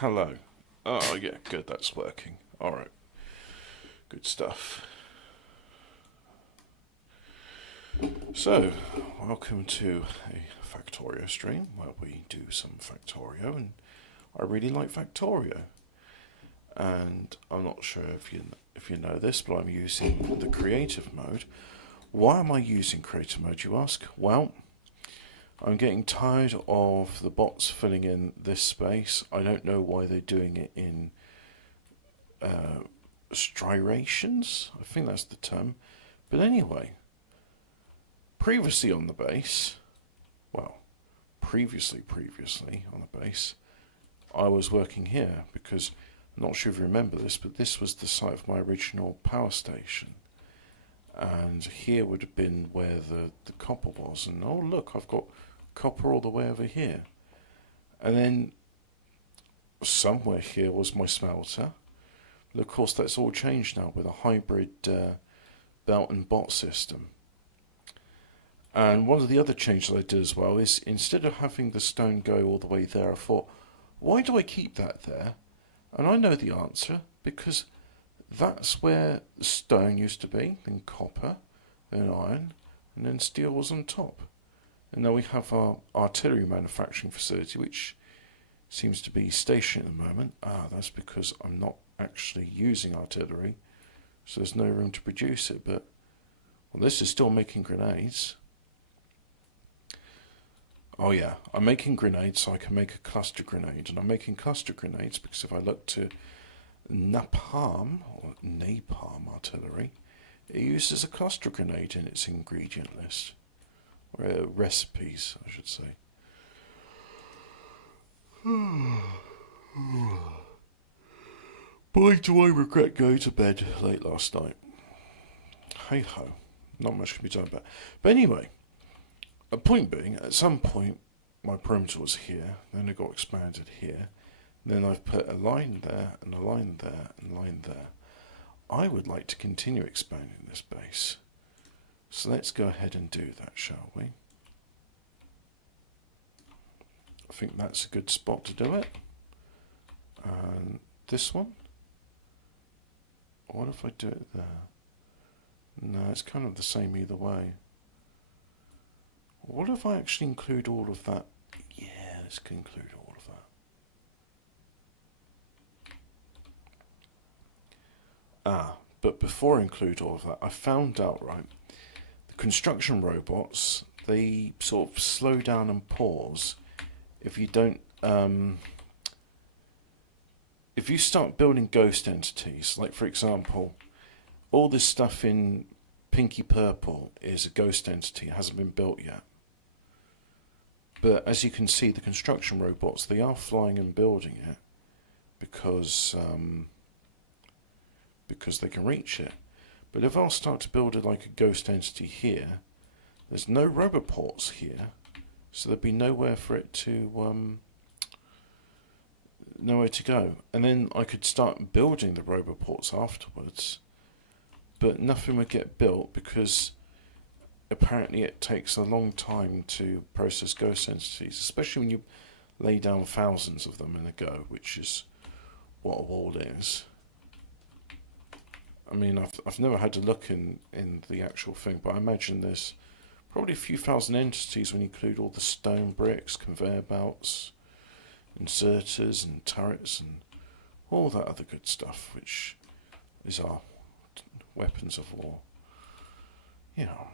Hello. Oh, yeah, good, that's working. Alright, good stuff. So, welcome to a Factorio stream where we do some Factorio, and I really like Factorio. And I'm not sure if you know this, but I'm using the creative mode. Why am I using creative mode, you ask? Well, I'm getting tired of the bots filling in this space. I don't know why they're doing it in striations. I think that's the term. But anyway, previously on the base, well, previously on the base, I was working here because I'm not sure if you remember this, but this was the site of my original power station. And here would have been where the copper was. And oh, look, I've got copper all the way over here. And then somewhere here was my smelter. But of course, that's all changed now with a hybrid belt and bot system. And one of the other changes I did as well is instead of having the stone go all the way there, I thought, why do I keep that there? And I know the answer, because that's where stone used to be, then copper, then iron, and then steel was on top. And now we have our artillery manufacturing facility, which seems to be stationary at the moment. That's because I'm not actually using artillery, so there's no room to produce it. But well, this is still making grenades. Oh yeah, I'm making grenades so I can make a cluster grenade, and I'm making cluster grenades because if I look to napalm or napalm artillery, it uses a cluster grenade in its ingredient list, or recipes, I should say. Boy, do I regret going to bed late last night. Hey ho, not much can be done about it. But anyway, a point being, at some point, my perimeter was here, then it got expanded here, then I've put a line there, and a line there, and a line there. I would like to continue expanding this base. So let's go ahead and do that, shall we? I think that's a good spot to do it. And this one? What if I do it there? No, it's kind of the same either way. What if I actually include all of that? Yeah, let's include all of that. But before I include all of that, I found out, right, the construction robots, they sort of slow down and pause if you don't, if you start building ghost entities, like for example, all this stuff in pinky purple is a ghost entity, it hasn't been built yet. But as you can see, the construction robots, they are flying and building it because they can reach it. But if I'll start to build it like a ghost entity here, there's no roboports here, so there'd be nowhere for it to nowhere to go. And then I could start building the roboports afterwards, but nothing would get built because apparently it takes a long time to process ghost entities, especially when you lay down thousands of them in a go, which is what a wall is. I mean, I've never had to look in the actual thing, but I imagine there's probably a few thousand entities when you include all the stone bricks, conveyor belts, inserters and turrets and all that other good stuff, which is our weapons of war. You know.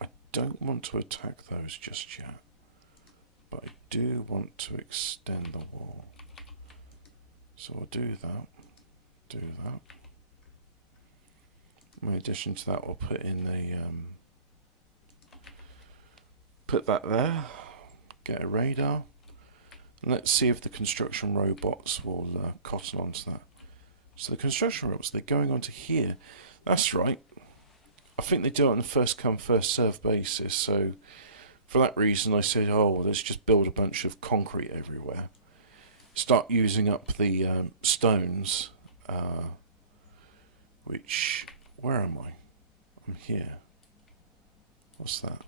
I don't want to attack those just yet, but I do want to extend the wall. So I'll do that. In addition to that, I'll put in put that there, get a radar, and let's see if the construction robots will cotton onto that. So the construction robots, they're going onto here. That's right. I think they do it on a first come, first served basis. So for that reason, I said, oh, let's just build a bunch of concrete everywhere. Start using up the stones, which, where am I? I'm here. What's that?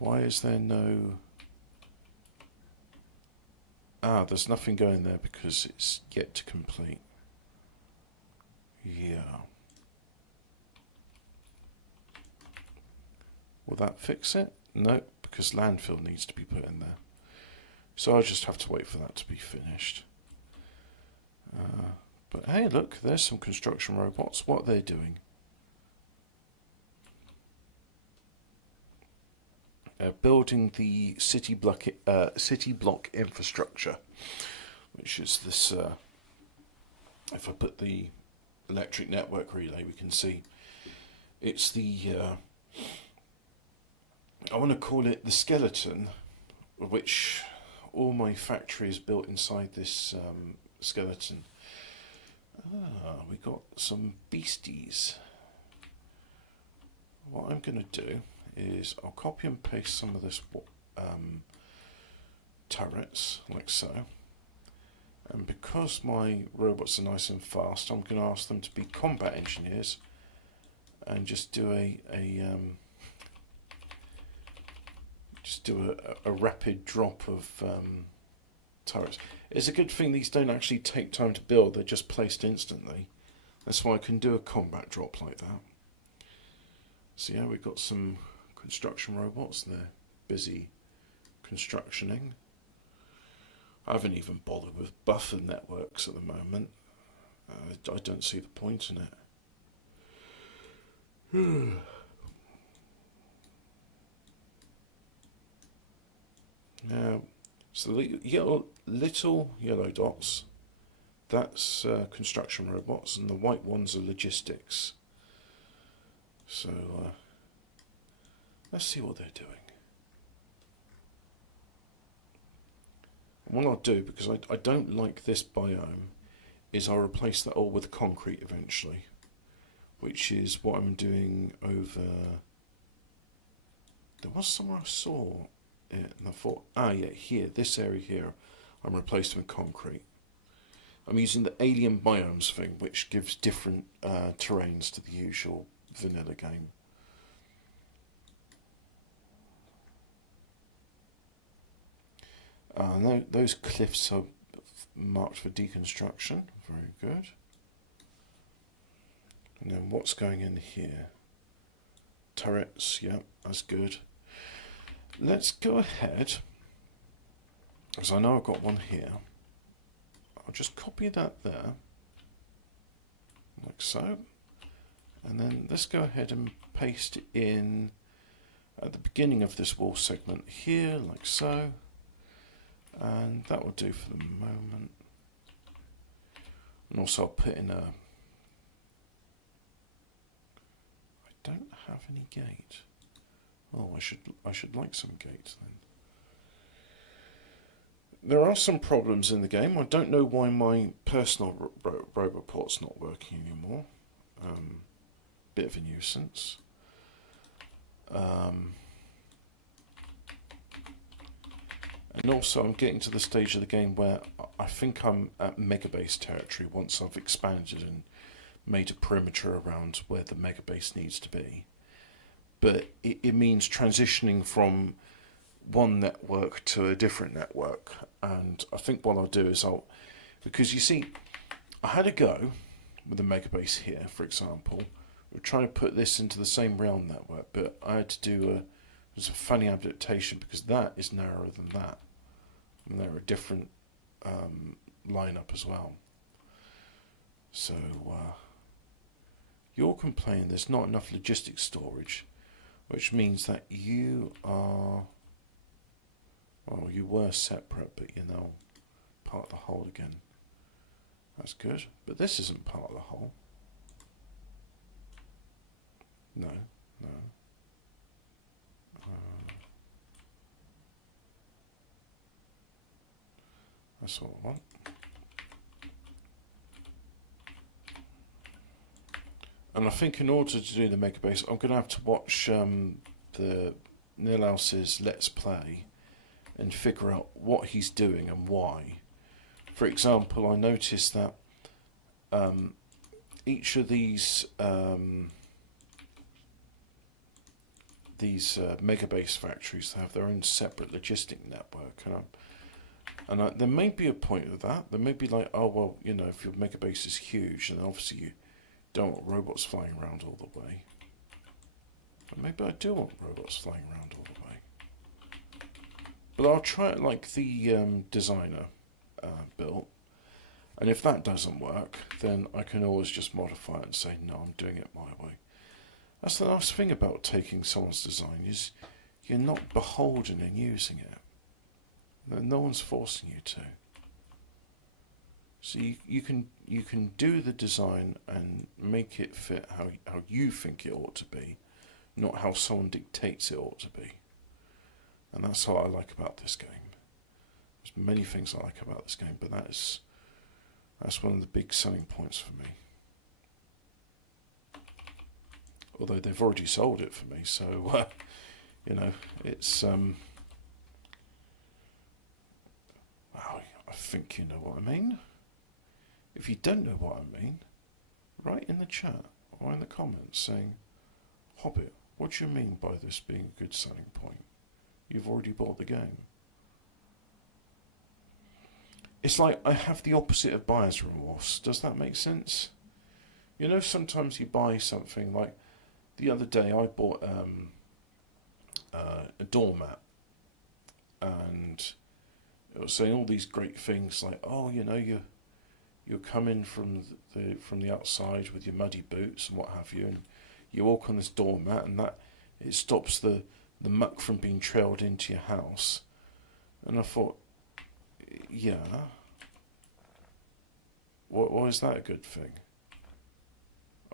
Why is there no... Ah, there's nothing going there because it's yet to complete. Yeah. Will that fix it? No, because landfill needs to be put in there. So I'll just have to wait for that to be finished. But hey, look, there's some construction robots. What are they doing? Building the city block infrastructure, which is this. If I put the electric network relay, we can see it's the. I want to call it the skeleton, which all my factory is built inside this skeleton. Ah, we got some beasties. What I'm going to do is I'll copy and paste some of this turrets, like so. And because my robots are nice and fast, I'm going to ask them to be combat engineers and just do a rapid drop of turrets. It's a good thing these don't actually take time to build, they're just placed instantly. That's why I can do a combat drop like that. So yeah, we've got some construction robots, they're busy constructioning. I haven't even bothered with buffer networks at the moment. I don't see the point in it. Now, so the little yellow dots, that's construction robots, and the white ones are logistics. So let's see what they're doing. And what I'll do, because I don't like this biome, is I'll replace that all with concrete eventually, which is what I'm doing over... There was somewhere I saw it, and I thought, ah yeah, here, this area here, I'm replacing with concrete. I'm using the alien biomes thing, which gives different terrains to the usual vanilla game. No, those cliffs are marked for deconstruction. Very good. And then what's going in here? Turrets, yeah, that's good. Let's go ahead, because I know I've got one here. I'll just copy that there, like so. And then let's go ahead and paste it in at the beginning of this wall segment here, like so. And that will do for the moment. And also I'll put in a... I don't have any gate. Oh, I should like some gates then. There are some problems in the game. I don't know why my personal roboport's not working anymore. Bit of a nuisance. And also I'm getting to the stage of the game where I think I'm at megabase territory once I've expanded and made a perimeter around where the megabase needs to be. But it means transitioning from one network to a different network. And I think what I'll do is because you see, I had a go with the megabase here, for example. We're trying to put this into the same realm network, but I had to do it was a funny adaptation because that is narrower than that. And they're a different lineup as well. So you're complaining there's not enough logistics storage, which means that you are, well, you were separate, but you're now part of the whole again. That's good, but this isn't part of the whole. No, no. That's what I want. And I think in order to do the megabase, I'm going to have to watch the Nilhouse's Let's Play and figure out what he's doing and why. For example, I noticed that each of these these mega base factories have their own separate logistic network, and there may be a point of that. There may be like, oh well, you know, if your mega base is huge, then obviously you don't want robots flying around all the way. But maybe I do want robots flying around all the way. But I'll try it like the designer built, and if that doesn't work, then I can always just modify it and say, no, I'm doing it my way. That's the nice thing about taking someone's design, is you're not beholden in using it. No one's forcing you to. So you can do the design and make it fit how you think it ought to be, not how someone dictates it ought to be. And that's what I like about this game. There's many things I like about this game, but that's one of the big selling points for me. Although they've already sold it for me, so you know, it's wow, I think you know what I mean. If you don't know what I mean, write in the chat or in the comments saying, Hobbit, what do you mean by this being a good selling point? You've already bought the game. It's like I have the opposite of buyer's remorse. Does that make sense? You know, sometimes you buy something, like the other day I bought a doormat, and it was saying all these great things like, oh, you know, you're coming from the outside with your muddy boots and what have you, and you walk on this doormat, and that it stops the muck from being trailed into your house. And I thought, yeah, why is that a good thing?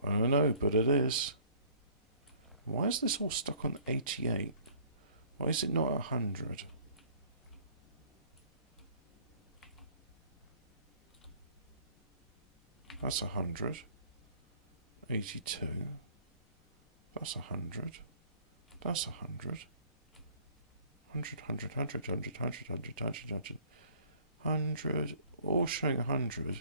I don't know, but it is. Why is this all stuck on 88? Why is it not 100? That's 100. 82. That's 100. That's 100. 100, 100, 100, 100, 100, 100, 100, 100. 100. All showing 100.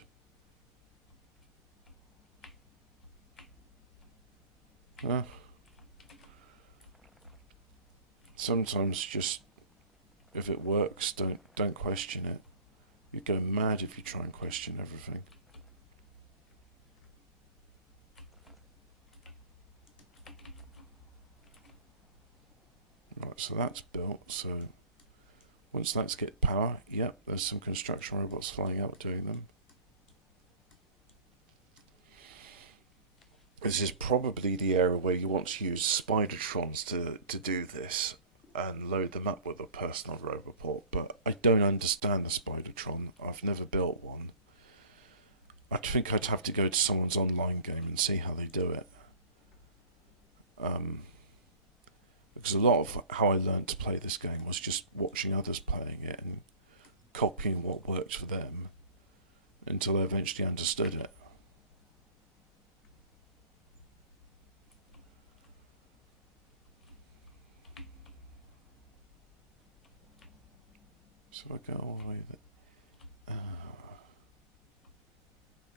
Sometimes just, if it works, don't question it. You go mad if you try and question everything. Right, so that's built. So once that's get power, yep, there's some construction robots flying out doing them. This is probably the area where you want to use Spidertrons to do this and load them up with a personal roboport, but I don't understand the Spidertron. I've never built one. I think I'd have to go to someone's online game and see how they do it. Because a lot of how I learned to play this game was just watching others playing it and copying what worked for them until I eventually understood it. So I go all the way there.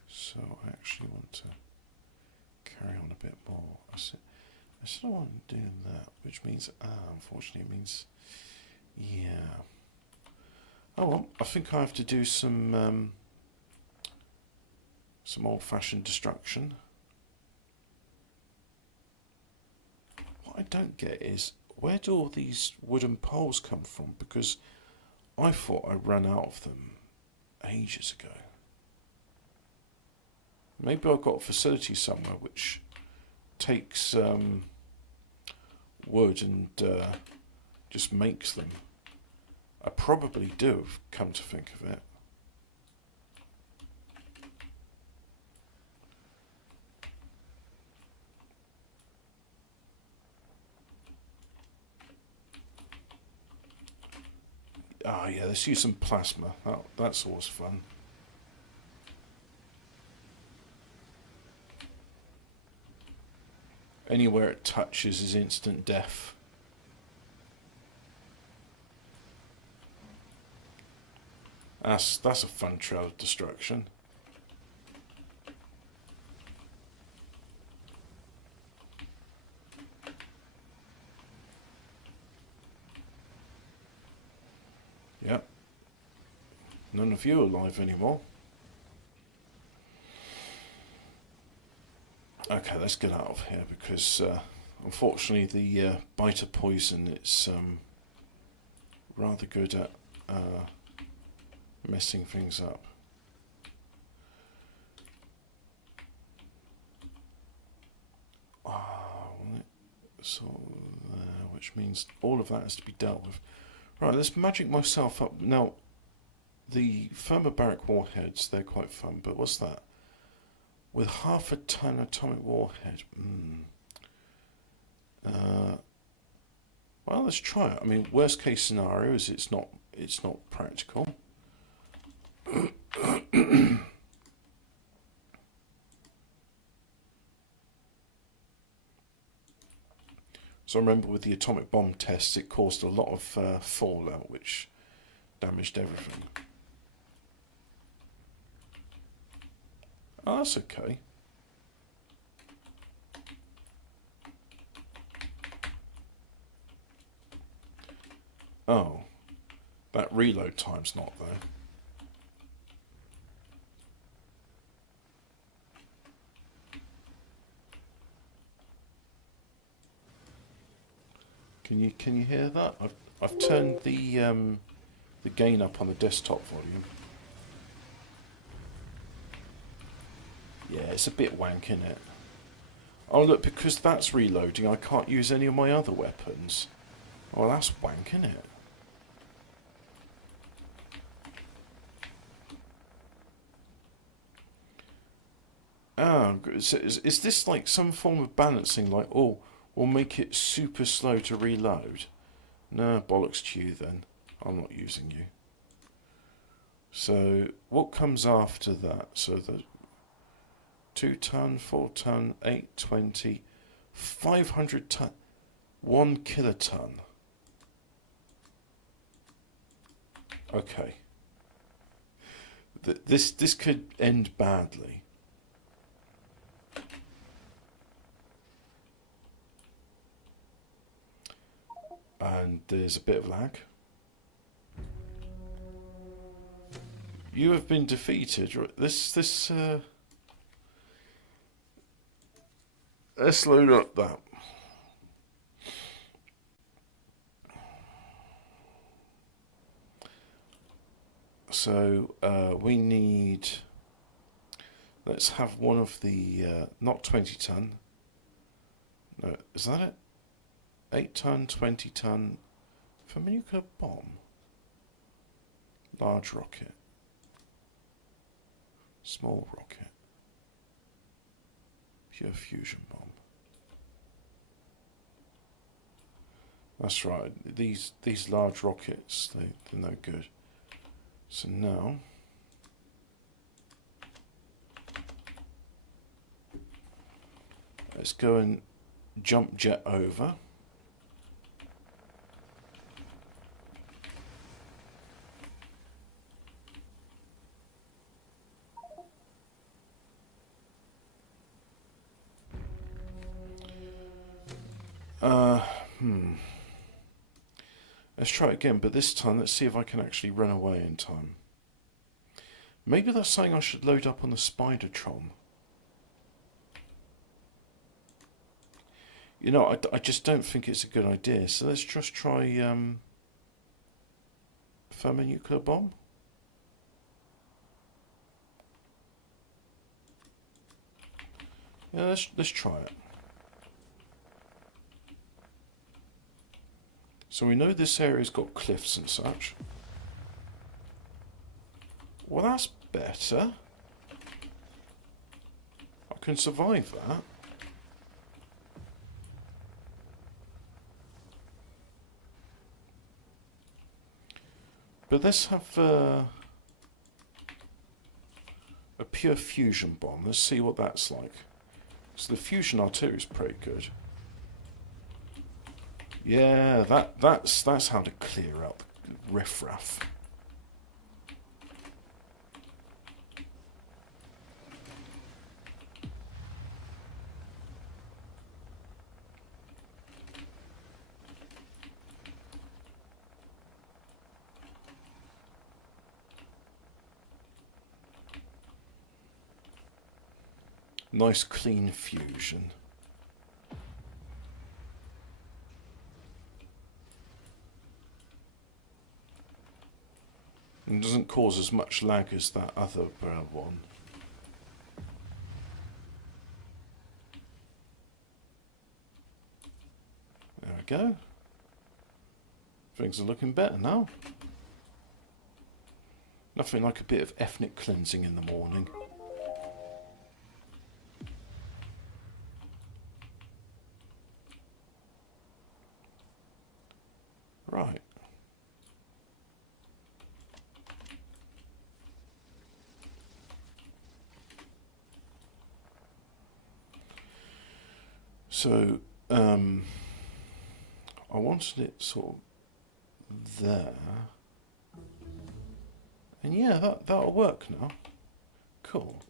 So I actually want to carry on a bit more. I said I want to do that, which means unfortunately it means, yeah. Oh well, I think I have to do some old-fashioned destruction. What I don't get is, where do all these wooden poles come from? Because I thought I ran out of them ages ago. Maybe I've got a facility somewhere which takes wood and just makes them. I probably do, come to think of it. Ah, yeah, let's use some plasma. That's always fun. Anywhere it touches is instant death. That's a fun trail of destruction. Yep. None of you are alive anymore. Okay, let's get out of here because unfortunately the biter poison is rather good at messing things up. So, which means all of that has to be dealt with. Right, let's magic myself up. Now, the thermobaric warheads, they're quite fun, but what's that? With half a ton atomic warhead. Well, let's try it. I mean, worst case scenario is it's not practical. So I remember with the atomic bomb tests, it caused a lot of fallout, which damaged everything. Oh, that's okay. Oh, that reload time's not there. Can you hear that? I've turned the gain up on the desktop volume. Yeah, it's a bit wank, isn't it? Oh look, because that's reloading, I can't use any of my other weapons. Oh, that's wank, isn't it? Ah, is this like some form of balancing? Like, oh, we'll make it super slow to reload. No, bollocks to you then. I'm not using you. So, what comes after that? So the 2 ton, 4 ton, 820, 500 ton, 1 kiloton. Okay. This could end badly. And there's a bit of lag. You have been defeated. Let's load up that. So we need. Let's have one of the not 20 ton. No, is that it? 8 ton, 20 ton thermonuclear bomb. Large rocket. Small rocket. Pure fusion bomb. That's right. These large rockets, they're no good. So now let's go and jump jet over. Let's try it again, but this time let's see if I can actually run away in time. Maybe that's something I should load up on the Spidertron. You know, I just don't think it's a good idea. So let's just try thermonuclear bomb. Yeah, let's try it. So we know this area's got cliffs and such. Well, that's better. I can survive that. But let's have a pure fusion bomb. Let's see what that's like. So the fusion artillery is pretty good. Yeah, that's how to clear out the riffraff. Nice clean fusion. And doesn't cause as much lag as that other one. There we go. Things are looking better now. Nothing like a bit of ethnic cleansing in the morning. Right. So, I wanted it sort of there. And yeah, that'll work now. Cool.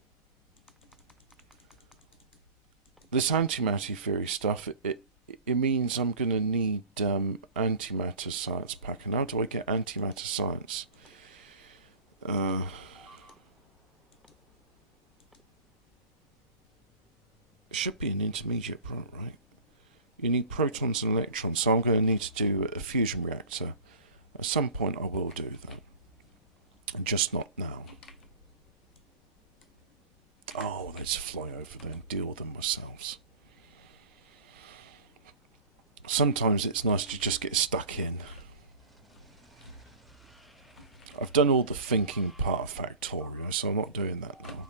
This antimatter theory stuff, it means I'm going to need antimatter science pack. And how do I get antimatter science? It should be an intermediate product, right? You need protons and electrons, so I'm going to need to do a fusion reactor. At some point I will do that. And just not now. Oh, let's fly over there and deal with them ourselves. Sometimes it's nice to just get stuck in. I've done all the thinking part of Factorio, so I'm not doing that now.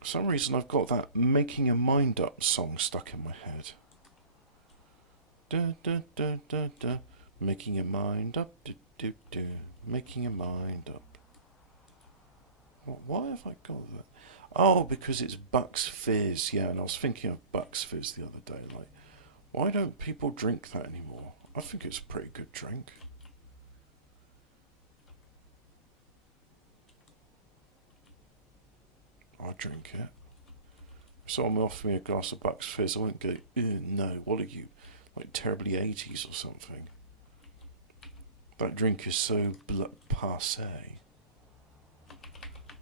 For some reason I've got that Making Your Mind Up song stuck in my head. Da da da da da. Making your mind up, do do do. Making your mind up. Why have I got that? Oh, because it's Bucks Fizz. Yeah, and I was thinking of Bucks Fizz the other day. Like, why don't people drink that anymore? I think it's a pretty good drink. I drink it. If someone offered me a glass of Bucks Fizz, I wouldn't go, no, what are you, like terribly 80s or something? That drink is so passé.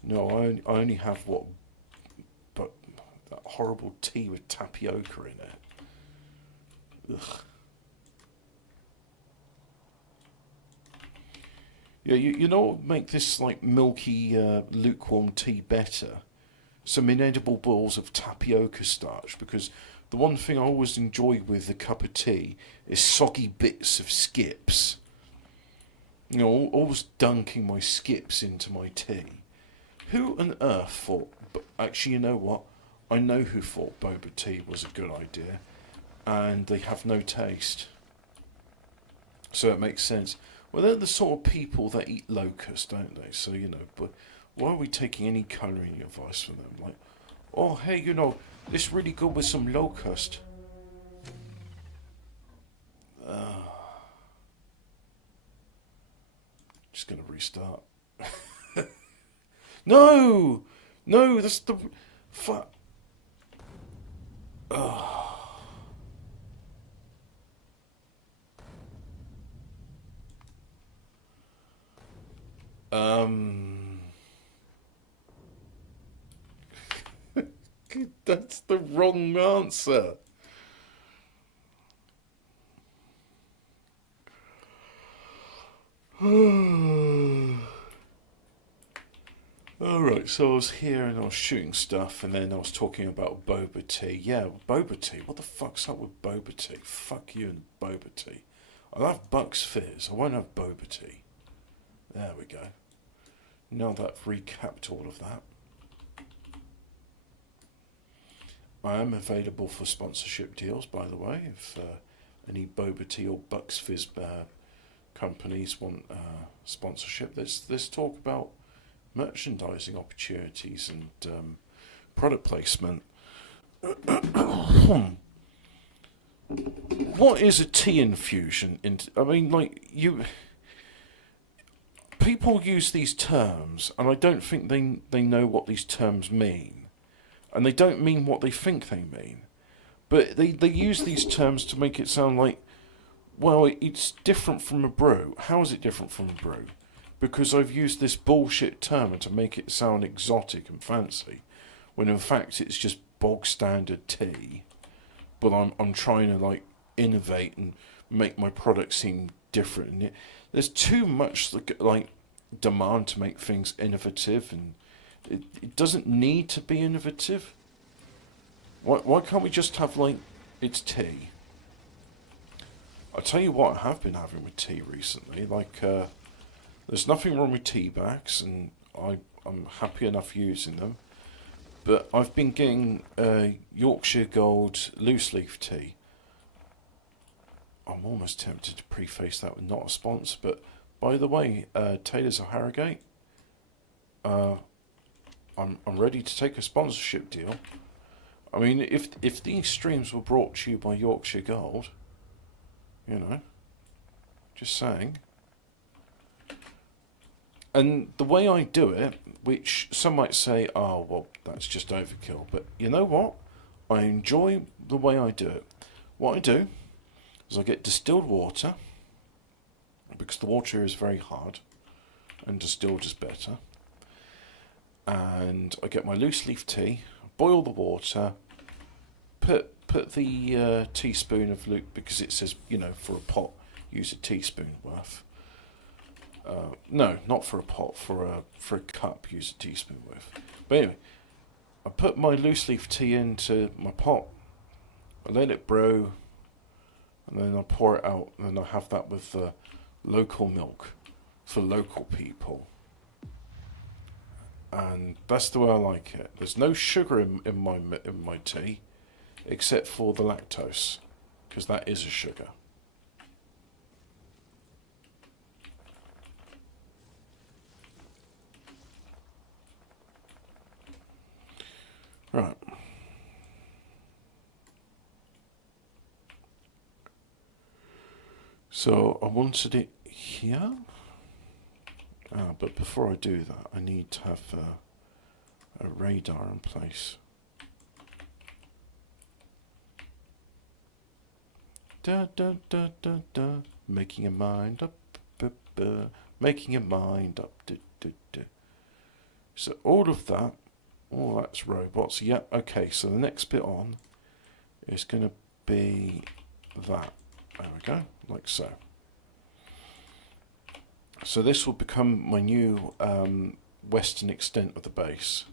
No, I only have but that horrible tea with tapioca in it. Ugh. Yeah, you know what would make this like milky, lukewarm tea better? Some inedible balls of tapioca starch, because the one thing I always enjoy with a cup of tea is soggy bits of skips. You know, always dunking my skips into my tea. Who on earth thought... Actually, you know what? I know who thought boba tea was a good idea. And they have no taste. So it makes sense. Well, they're the sort of people that eat locusts, don't they? So, you know, but why are we taking any colouring advice from them? Like, oh, hey, you know, this really good with some locust. Just going to restart. No! No, that's the... Fuck. That's the wrong answer. Alright, so I was here and I was shooting stuff and then I was talking about boba tea. Yeah, boba tea. What the fuck's up with boba tea? Fuck you and boba tea. I'll have Bucks Fizz. I won't have boba tea. There we go. Now that I've recapped all of that. I am available for sponsorship deals, by the way, if any boba tea or Bucks Fizz companies want sponsorship. There's talk about merchandising opportunities and product placement. What is a tea infusion? I mean, like, people use these terms, and I don't think they know what these terms mean, and they don't mean what they think they mean. But they use these terms to make it sound like, well, it's different from a brew. How is it different from a brew? Because I've used this bullshit term to make it sound exotic and fancy, when in fact it's just bog standard tea. But I'm trying to like innovate and make my product seem different. And there's too much like demand to make things innovative, and it doesn't need to be innovative. Why can't we just have like it's tea? I'll tell you what I have been having with tea recently. Like, there's nothing wrong with tea bags, and I'm happy enough using them. But I've been getting Yorkshire Gold loose leaf tea. I'm almost tempted to preface that with not a sponsor, but by the way, Taylors of Harrogate, I'm ready to take a sponsorship deal. I mean, if these streams were brought to you by Yorkshire Gold, you know, just saying. And the way I do it, which some might say, oh, well, that's just overkill. But you know what? I enjoy the way I do it. What I do is I get distilled water, because the water is very hard, and distilled is better. And I get my loose leaf tea, boil the water, put the teaspoon of because it says, you know, for a pot, use a teaspoon worth. No, not for a pot, for a cup, use a teaspoon worth. But anyway, I put my loose leaf tea into my pot, I let it brew, and then I pour it out, and then I have that with local milk for local people. And that's the way I like it. There's no sugar in my tea, except for the lactose, because that is a sugar. Right. So I wanted it here. But before I do that, I need to have a radar in place. Da da da da da. Making your mind up. Making your mind up. Da, da, da. So all of that. Oh, that's robots. Yeah, okay, so the next bit on is going to be that. There we go, like so. So this will become my new western extent of the base.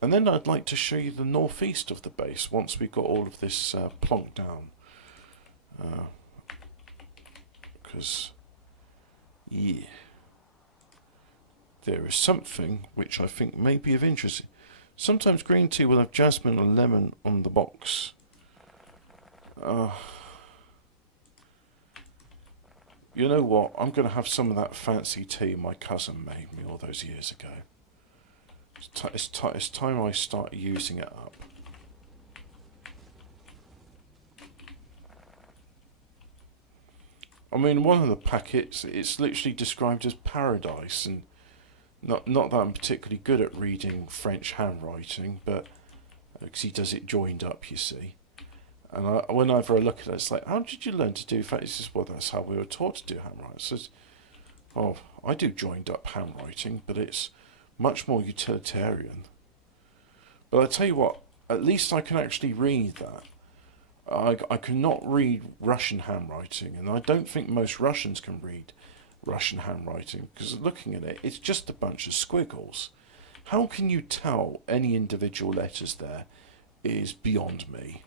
And then I'd like to show you the northeast of the base once we've got all of this plonked down. Because, yeah, there is something which I think may be of interest. Sometimes green tea will have jasmine or lemon on the box. You know what? I'm going to have some of that fancy tea my cousin made me all those years ago. It's time I start using it up. I mean, one of the packets, it's literally described as paradise, and not that I'm particularly good at reading French handwriting, but because he does it joined up, you see. And whenever I look at it, it's like, how did you learn to do that? He says, well, that's how we were taught to do handwriting. I says, oh, I do joined up handwriting, but it's much more utilitarian. But I tell you what, at least I can actually read that. I cannot read Russian handwriting, and I don't think most Russians can read Russian handwriting, because looking at it, it's just a bunch of squiggles. How can you tell any individual letters there is beyond me?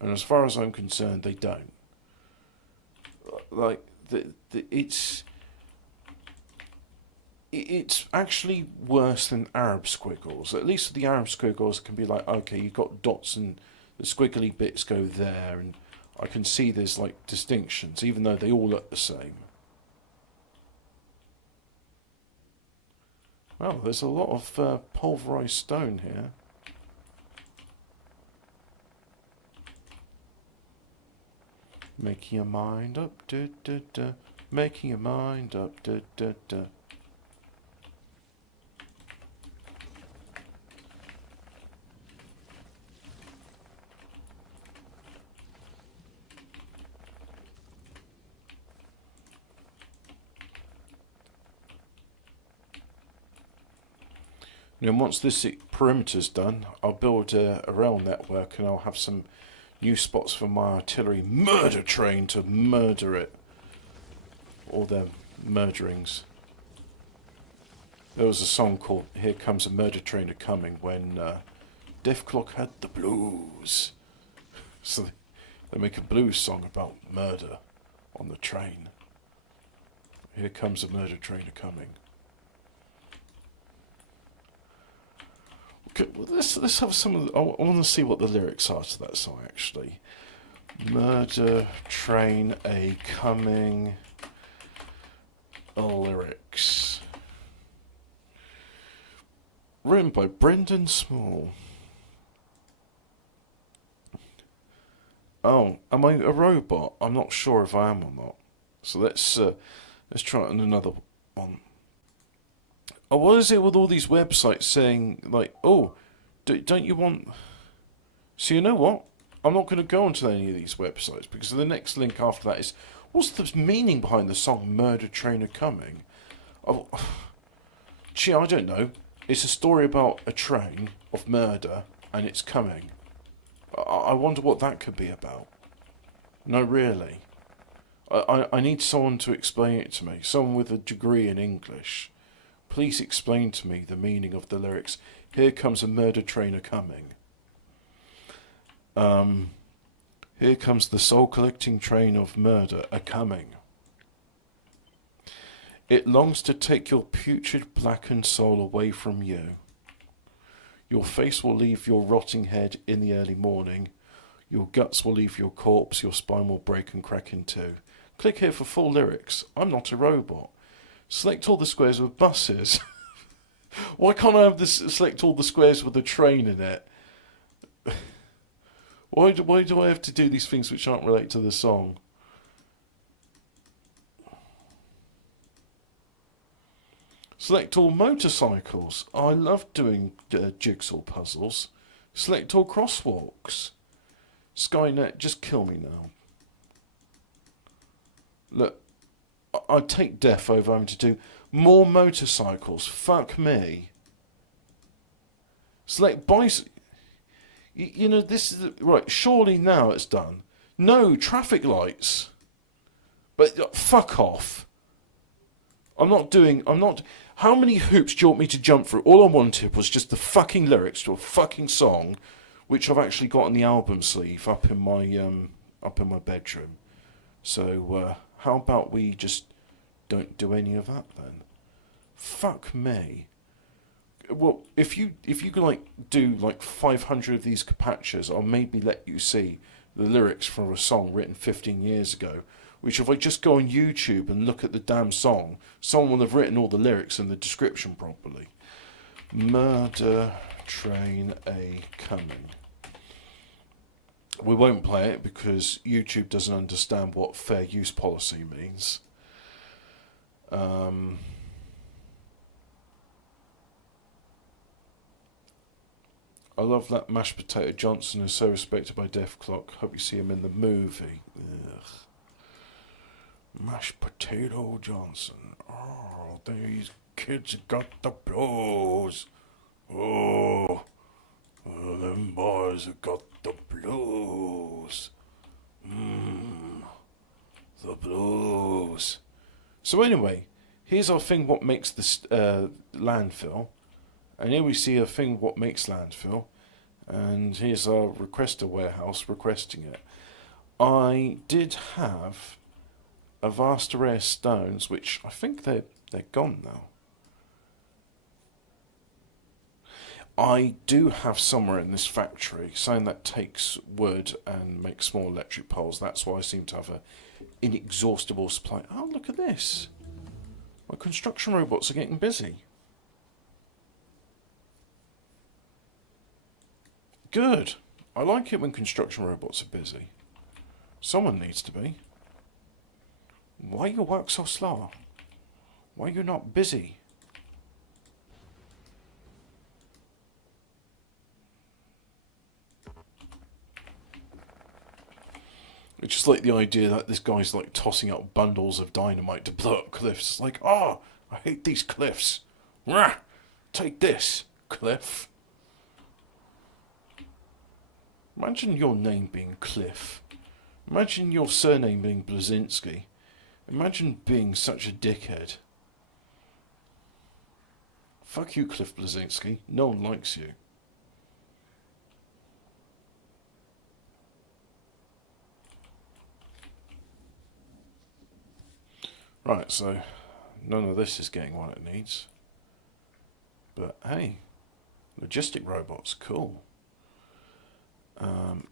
And as far as I'm concerned, they don't. Like, it's actually worse than Arab squiggles. At least the Arab squiggles can be like, okay, you've got dots and the squiggly bits go there, and I can see there's like distinctions, even though they all look the same. Well, there's a lot of pulverized stone here. Making your mind up, da da da. Making your mind up, da da da. And then once this perimeter's done, I'll build a rail network and I'll have some new spots for my artillery murder train to murder it. All their murderings. There was a song called Here Comes a Murder Train A-Coming when Def Clock had the blues. So they make a blues song about murder on the train. Here comes a murder train A-Coming. Okay, well, let's have some of the, I want to see what the lyrics are to that song actually. Murder train A-Coming lyrics. Written by Brendan Small. Oh, am I a robot? I'm not sure if I am or not. So let's try it on another one. Oh, what is it with all these websites saying like, oh, don't you want? So you know what? I'm not going to go onto any of these websites because the next link after that is, what's the meaning behind the song "Murder Train A-Coming"? Oh, gee, I don't know. It's a story about a train of murder and it's coming. I wonder what that could be about. No, really. I need someone to explain it to me. Someone with a degree in English. Please explain to me the meaning of the lyrics. Here comes a murder train A-Coming. Here comes the soul-collecting train of murder A-Coming. It longs to take your putrid blackened soul away from you. Your face will leave your rotting head in the early morning. Your guts will leave your corpse, your spine will break and crack in two. Click here for full lyrics. I'm not a robot. Select all the squares with buses. Why can't I have this? Select all the squares with a train in it? Why do I have to do these things which aren't related to the song? Select all motorcycles. I love doing jigsaw puzzles. Select all crosswalks. Skynet, just kill me now. Look, I'd take death over having to do more motorcycles. Fuck me. Select bicycle. You know, this is right. Surely now it's done. No traffic lights. But fuck off. I'm not. How many hoops do you want me to jump through? All I wanted was just the fucking lyrics to a fucking song, which I've actually got on the album sleeve up in my bedroom. So how about we just don't do any of that then? Fuck me. Well, if you can like do like 500 of these captchas, I'll maybe let you see the lyrics from a song written 15 years ago. Which if I just go on YouTube and look at the damn song, someone will have written all the lyrics and the description properly. Murder Train A-Coming. We won't play it because YouTube doesn't understand what fair use policy means. I love that Mashed Potato Johnson is so respected by Def Clock. Hope you see him in the movie. Ugh. Mashed Potato Johnson. Oh, these kids got the blues. Oh, them boys have got the blues. The blues. So anyway, here's our thing what makes this landfill. And here we see a thing what makes landfill. And here's our requester warehouse requesting it. I did have a vast array of stones, which I think they're gone now. I do have somewhere in this factory something that takes wood and makes small electric poles. That's why I seem to have an inexhaustible supply. Oh, look at this. My construction robots are getting busy. Good. I like it when construction robots are busy. Someone needs to be. Why you work so slow? Why you not busy? It's just like the idea that this guy's like tossing out bundles of dynamite to blow up cliffs. It's like, oh, I hate these cliffs. Rah! Take this. Cliff. Imagine your name being Cliff. Imagine your surname being Blazinski. Imagine being such a dickhead. Fuck you, Cliff Blazinski. No one likes you. Right, so none of this is getting what it needs. But hey, logistic robots, cool.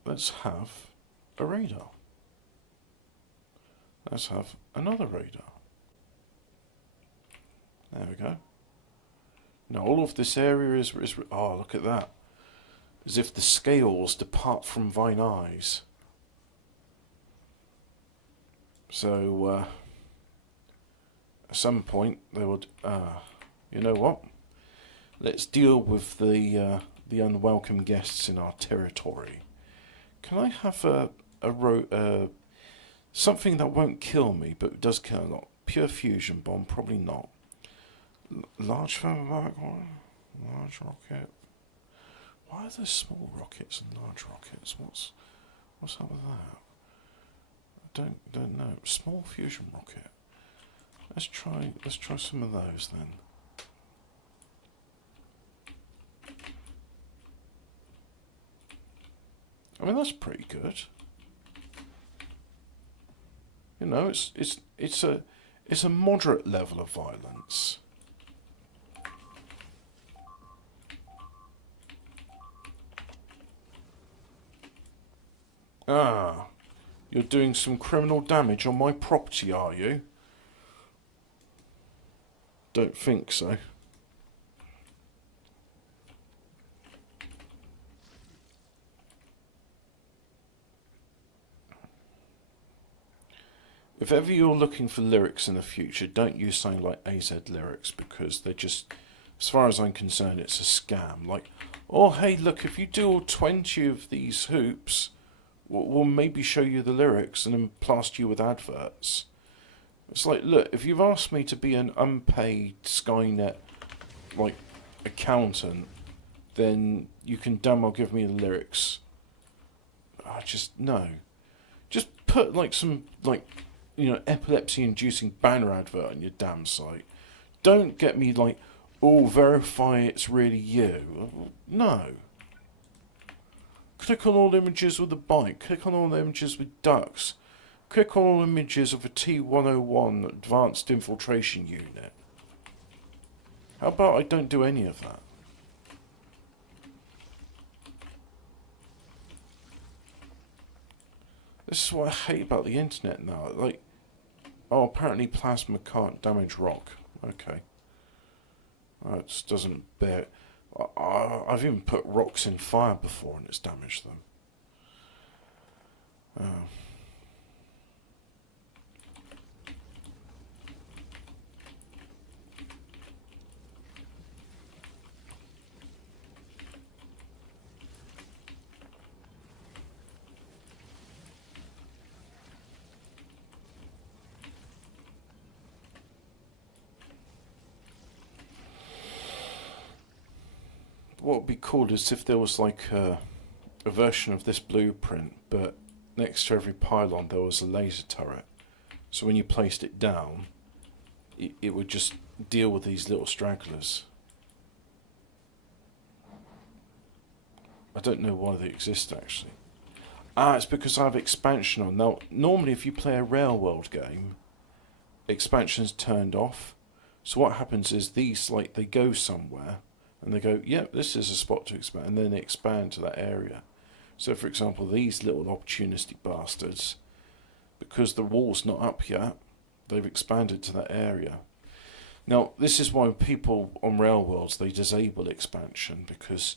Let's have a radar. Let's have another radar. There we go. Now all of this area is oh, look at that. As if the scales depart from thine eyes. So, at some point they would, you know what? Let's deal with the unwelcome guests in our territory. Can I have something that won't kill me but does kill a lot? Pure fusion bomb, probably not. Large thermobatic one, large rocket. Why are there small rockets and large rockets? What's up with that? I don't know. Small fusion rocket. Let's try some of those then. I mean, that's pretty good. You know, it's a moderate level of violence. Ah, you're doing some criminal damage on my property, are you? Don't think so. If ever you're looking for lyrics in the future, don't use something like AZ lyrics, because they're just, as far as I'm concerned, it's a scam. Like, oh hey, look, if you do all 20 of these hoops, we'll maybe show you the lyrics and then plaster you with adverts. It's like, look, if you've asked me to be an unpaid Skynet, like, accountant, then you can damn well give me the lyrics. No. Just put, like, some, like, you know, epilepsy-inducing banner advert on your damn site. Don't get me, like, oh, verify it's really you. No. Click on all images with the bike. Click on all images with ducks. Click on all images of a T-101 Advanced Infiltration Unit. How about I don't do any of that? This is what I hate about the internet now. Like, oh, apparently plasma can't damage rock. Okay. That just doesn't bear... I've even put rocks in fire before and it's damaged them. What would be cool is if there was like a version of this blueprint, but next to every pylon there was a laser turret. So when you placed it down, it would just deal with these little stragglers. I don't know why they exist actually. Ah, it's because I have expansion on. Now, normally if you play a Railworld game, expansion's turned off. So what happens is these, like, they go somewhere, and they go, yep, this is a spot to expand, and then they expand to that area. So, for example, these little opportunistic bastards, because the wall's not up yet, they've expanded to that area. Now, this is why people on Railworlds, they disable expansion, because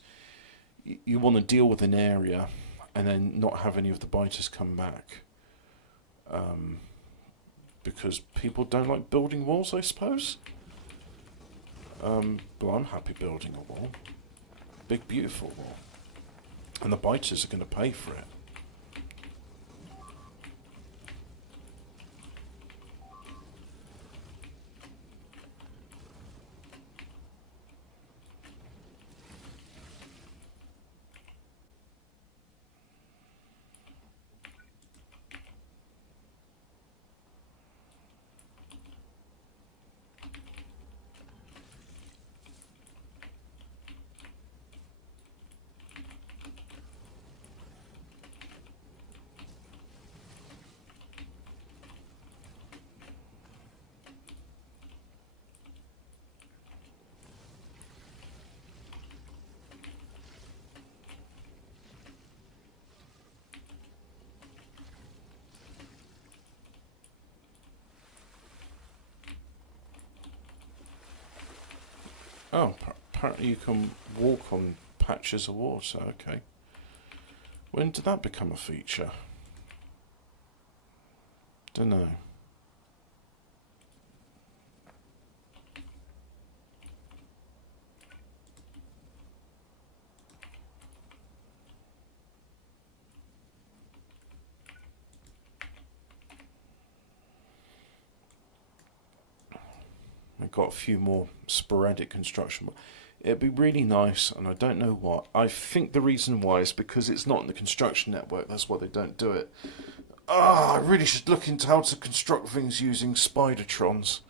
you want to deal with an area and then not have any of the biters come back. Because people don't like building walls, I suppose. But I'm happy building a wall. Big, beautiful wall. And the biters are going to pay for it. Oh, apparently you can walk on patches of water. Okay. When did that become a feature? Don't know. We've got a few more sporadic construction. It'd be really nice, and I don't know what. I think the reason why is because it's not in the construction network. That's why they don't do it. Ah, I really should look into how to construct things using Spidertrons.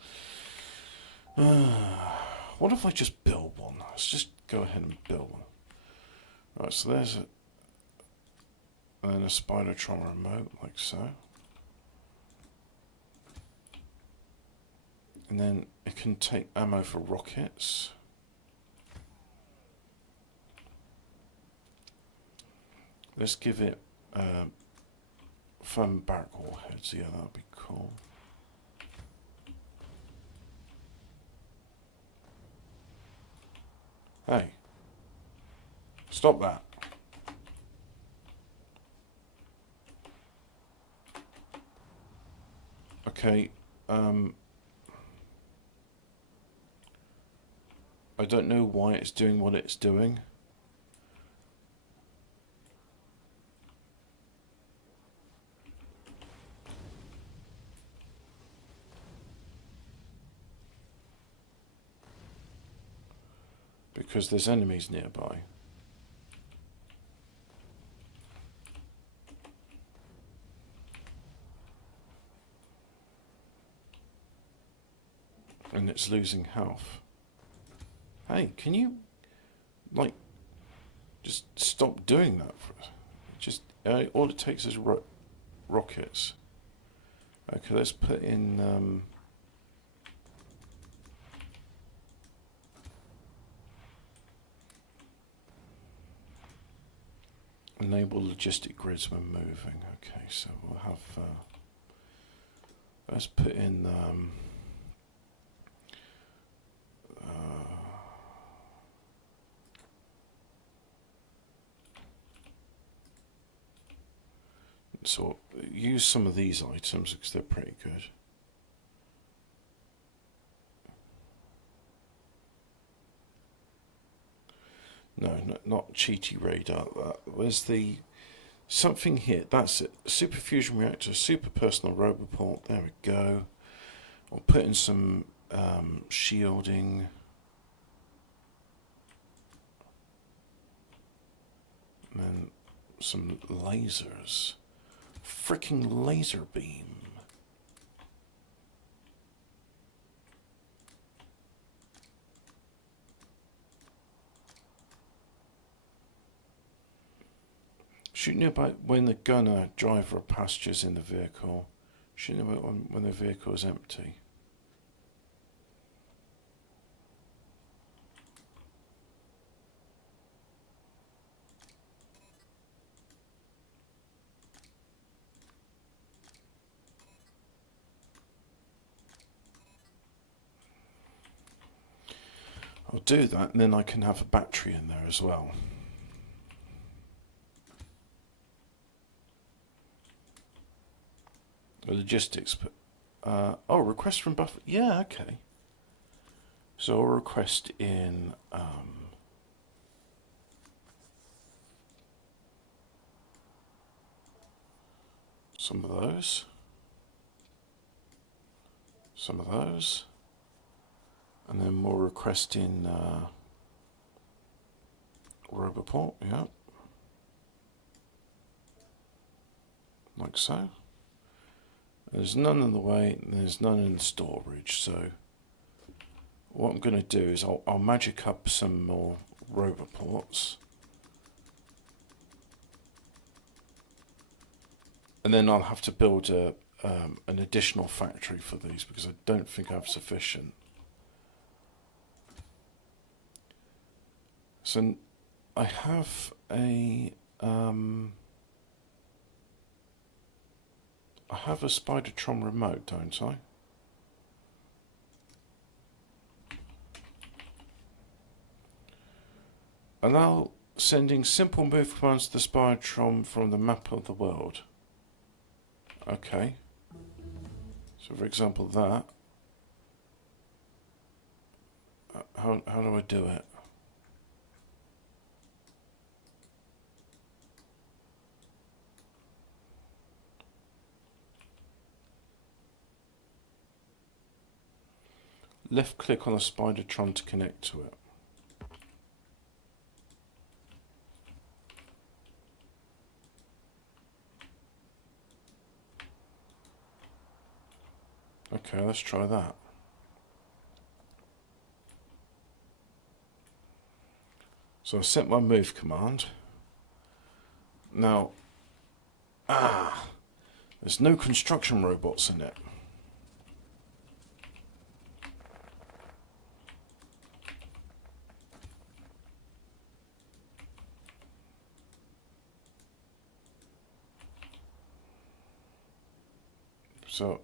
What if I just build one? Let's just go ahead and build one. Right, so there's a Spidertron remote, like so. And then it can take ammo for rockets. Let's give it foam barrack warheads. Yeah, that'd be cool. Hey, stop that. Okay, I don't know why it's doing what it's doing. Because there's enemies nearby. And it's losing health. Hey, can you, like, just stop doing that for us? Just, all it takes is rockets. Okay, let's put in, enable logistic grids when moving. Okay, so we'll have, let's put in, so use some of these items because they're pretty good. No, not cheaty radar. Where's the something here? That's it. Super fusion reactor, super personal roboport. There we go. I'll put in some shielding. And then some lasers. Freaking laser beam. Shoot nearby when the gunner, driver, or passengers in the vehicle. Shoot nearby when the vehicle is empty. I'll do that, and then I can have a battery in there as well. The logistics, oh, request from buffer. Yeah, okay. So I'll request in some of those, and then we'll request in Roboport, yeah, like so. There's none in the way, and there's none in the storage, so what I'm going to do is I'll magic up some more Roboports. And then I'll have to build an additional factory for these because I don't think I have sufficient. So I have a Spidertron remote, don't I? Allow sending simple move commands to the Spytron from the map of the world. Okay. So for example that. How do I do it? Left click on a Spidertron to connect to it. Okay, let's try that. So I set my move command. Now, there's no construction robots in it. So,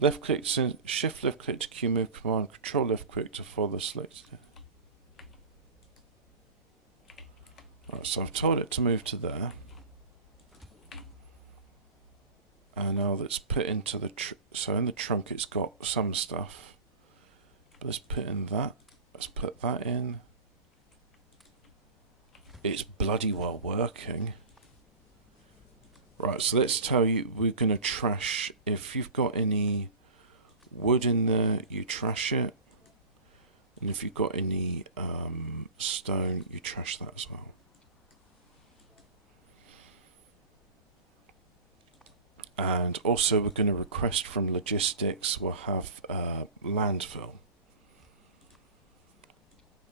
left click, shift left click to Q move command, control left click to follow the selected. Right, so I've told it to move to there. And now let's put into the, so in the trunk it's got some stuff. But let's put in that, let's put that in. It's bloody well working. Right, so let's tell you, we're going to trash, if you've got any wood in there, you trash it. And if you've got any stone, you trash that as well. And also we're going to request from logistics, we'll have landfill.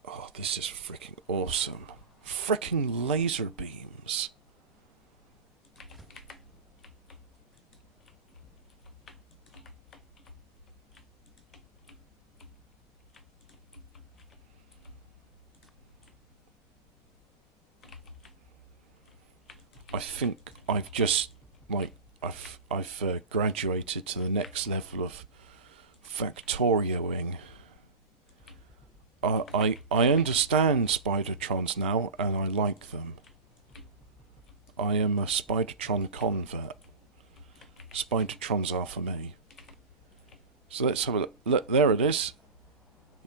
Oh, this is freaking awesome. Freaking laser beams. I think I've just, like, I've graduated to the next level of Factorioing. I understand Spidertrons now, and I like them. I am a Spidertron convert. Spidertrons are for me. So let's have a look. Look, there it is.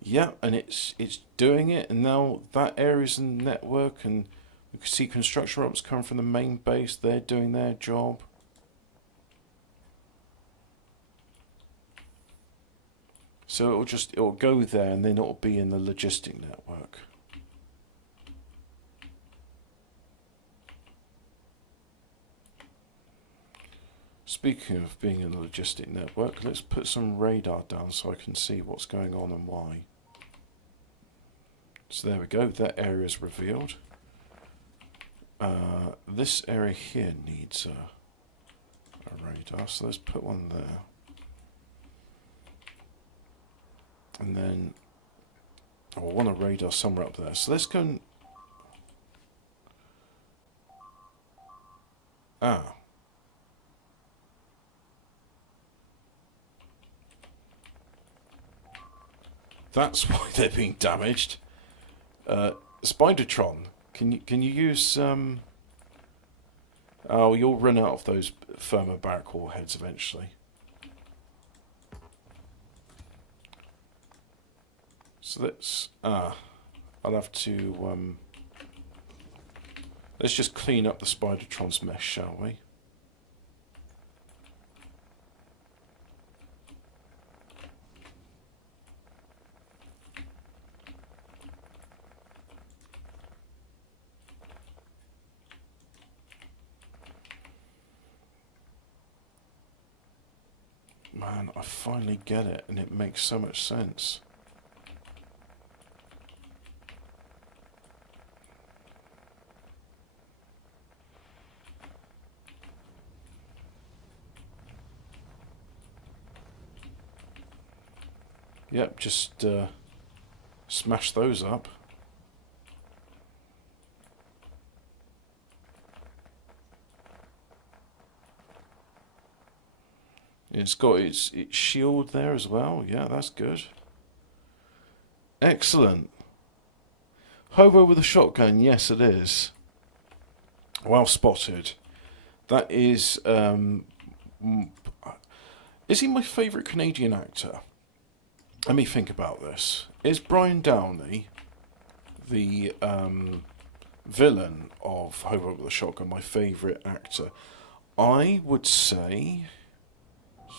Yeah, and it's doing it, and now that area's in the network, and we can see construction robots coming from the main base. They're doing their job. So it'll go there, and then it'll be in the logistic network. Speaking of being in the logistic network, let's put some radar down so I can see what's going on and why. So there we go, that area is revealed. This area here needs a radar, so let's put one there. And then I want a radar somewhere up there. So let's go and... That's why they're being damaged. Spidertron, can you use oh, you'll run out of those thermobaric warheads eventually. So let's I'll have to let's just clean up the Spidertron's mess, shall we? Man, I finally get it, and it makes so much sense. Yep, just smash those up. It's got its shield there as well. Yeah, that's good. Excellent. Hobo with a shotgun, yes it is. Well spotted. That is, is he my favourite Canadian actor? Let me think about this. Is Brian Downey, the villain of Hobo with a Shotgun, my favourite actor? I would say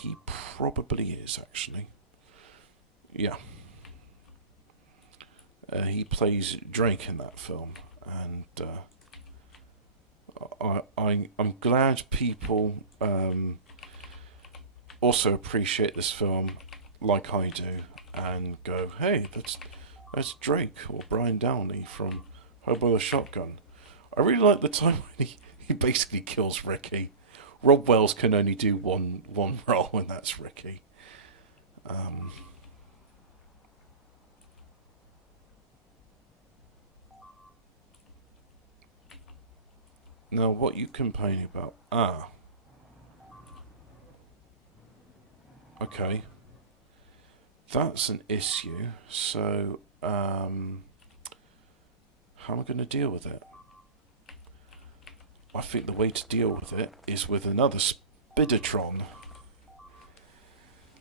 he probably is, actually. Yeah. He plays Drake in that film, and I'm glad people also appreciate this film like I do, and go, hey, that's Drake or Brian Downey from Hobo with a Shotgun. I really like the time when he basically kills Ricky. Rob Wells can only do one role, and that's Ricky. Now, what you complaining about? Ah, okay. That's an issue. So, how am I going to deal with it? I think the way to deal with it is with another Spidertron.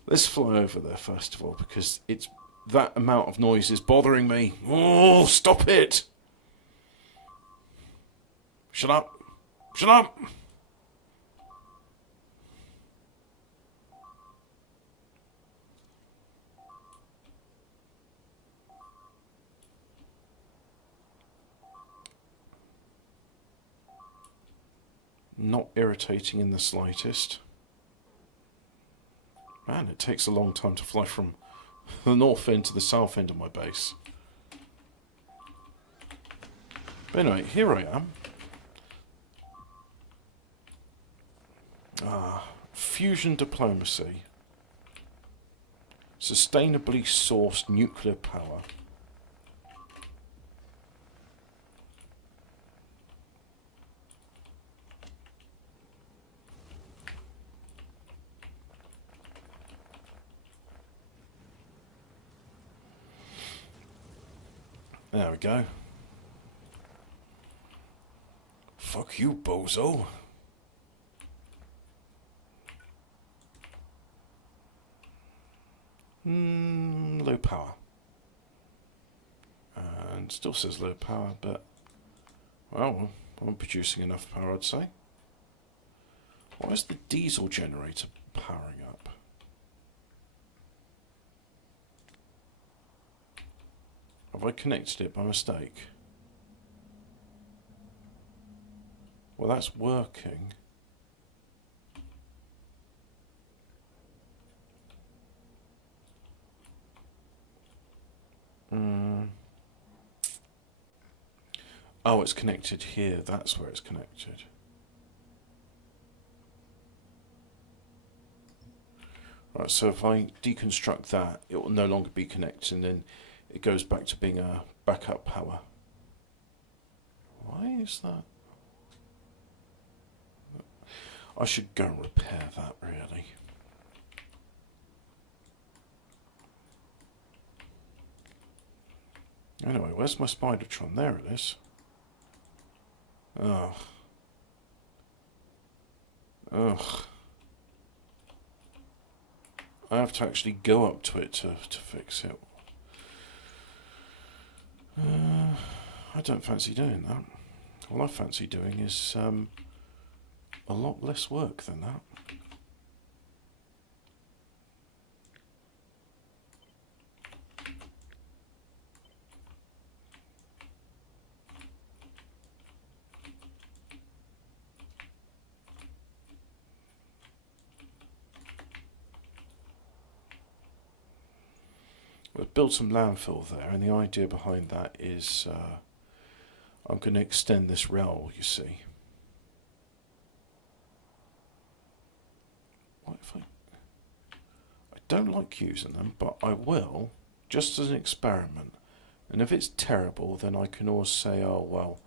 Let's fly over there first of all, because it's that amount of noise is bothering me. Oh, stop it! Shut up! Shut up! Not irritating in the slightest. Man, it takes a long time to fly from the north end to the south end of my base. But anyway, here I am. Fusion diplomacy. Sustainably sourced nuclear power. There we go. Fuck you, bozo. Low power. And still says low power, but well, I'm producing enough power, I'd say. Why is the diesel generator powering up? Have I connected it by mistake? Well, that's working. Oh, it's connected here. That's where it's connected. Right, so if I deconstruct that, it will no longer be connected, and then it goes back to being a backup power. Why is that? I should go and repair that, really. Anyway, where's my Spidertron? There it is. Ugh. Ugh. I have to actually go up to it to fix it. I don't fancy doing that. All I fancy doing is a lot less work than that. We've built some landfill there, and the idea behind that is I'm going to extend this rail, you see. What if I don't like using them, but I will, just as an experiment. And if it's terrible, then I can always say, oh well,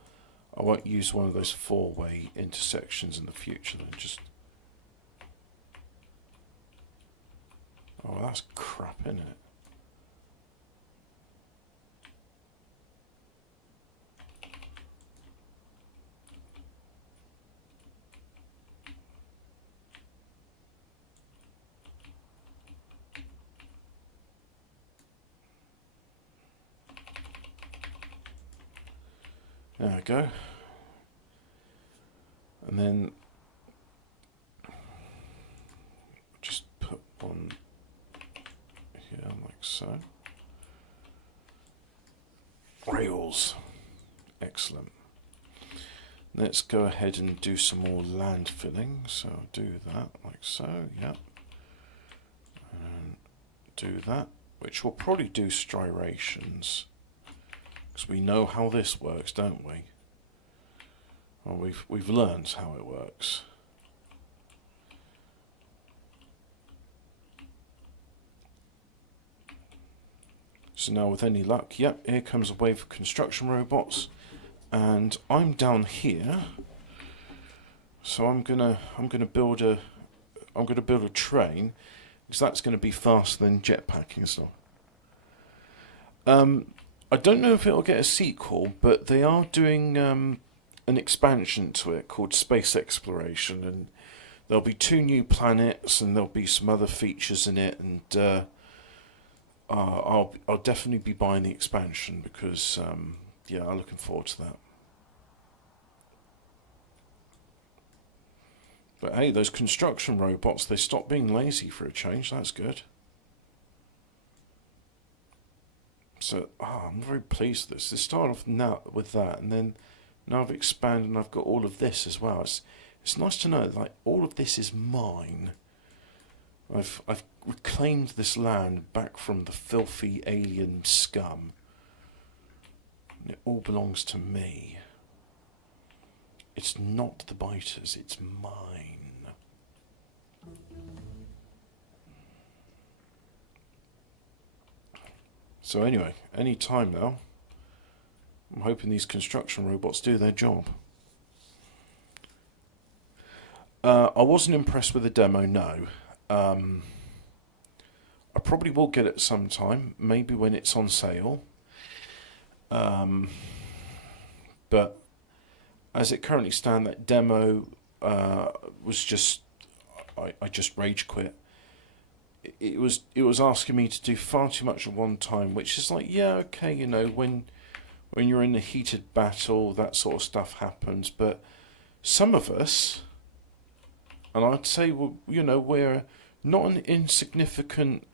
I won't use one of those four-way intersections in the future, then just... Oh, that's crap, isn't it? There we go. And then just put one here like so. Rails. Excellent. Let's go ahead and do some more land filling. So I'll do that like so, yep. And do that, which will probably do striations. Because we know how this works, don't we? Well, we've learned how it works. So now with any luck, yep, here comes a wave of construction robots, and I'm down here. So I'm gonna build a train, because that's gonna be faster than jetpacking stuff. I don't know if it'll get a sequel, but they are doing an expansion to it called Space Exploration, and there'll be 2 new planets, and there'll be some other features in it, and I'll definitely be buying the expansion because yeah, I'm looking forward to that. But hey, those construction robots, they stopped being lazy for a change. That's good. So I'm very pleased with this. They started off now with that, and then now I've expanded and I've got all of this as well. It's nice to know like all of this is mine. I've reclaimed this land back from the filthy alien scum. And it all belongs to me. It's not the biters, it's mine. So anyway, any time now, I'm hoping these construction robots do their job. I wasn't impressed with the demo, no. I probably will get it sometime, maybe when it's on sale. But as it currently stands, that demo was just, I just rage quit. It was asking me to do far too much at one time, which is like, yeah, okay, you know, when you're in a heated battle, that sort of stuff happens. But some of us, and I'd say, well, you know, we're not an insignificant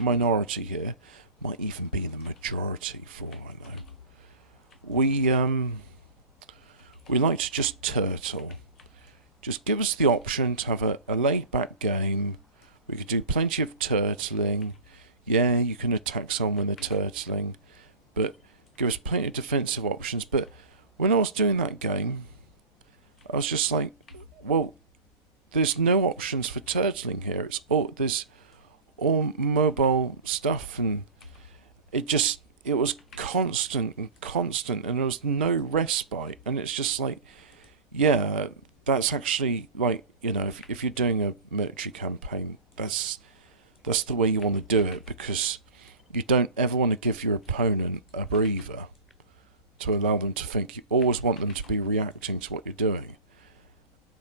minority here, might even be the majority for all I know. We like to just turtle. Just give us the option to have a laid back game. We could do plenty of turtling. Yeah, you can attack someone when they're turtling, but give us plenty of defensive options. But when I was doing that game, I was just like, well, there's no options for turtling here. There's all mobile stuff, and it was constant, and there was no respite. And it's just like, yeah, that's actually like, you know, if you're doing a military campaign, that's the way you want to do it, because you don't ever want to give your opponent a breather to allow them to think. You always want them to be reacting to what you're doing.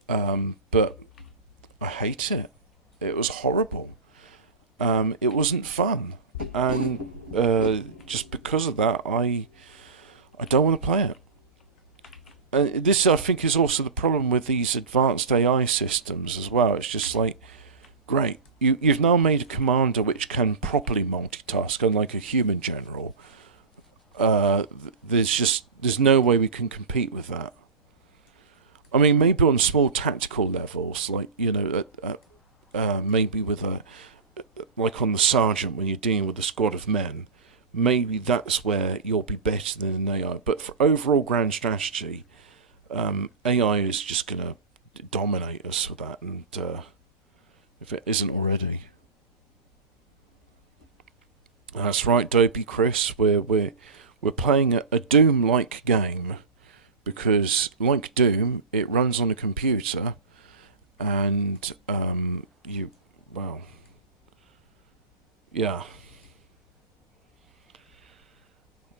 But I hate it. It was horrible. It wasn't fun, and just because of that, I don't want to play it. And this, I think, is also the problem with these advanced AI systems as well. It's just like, great, you've now made a commander which can properly multitask, unlike a human general. There's no way we can compete with that. I mean, maybe on small tactical levels, like, you know, maybe with like on the sergeant when you're dealing with a squad of men, maybe that's where you'll be better than an AI. But for overall grand strategy, AI is just going to dominate us with that, and if it isn't already. That's right, Dopey Chris. We're playing a Doom-like game, because like Doom, it runs on a computer, and yeah.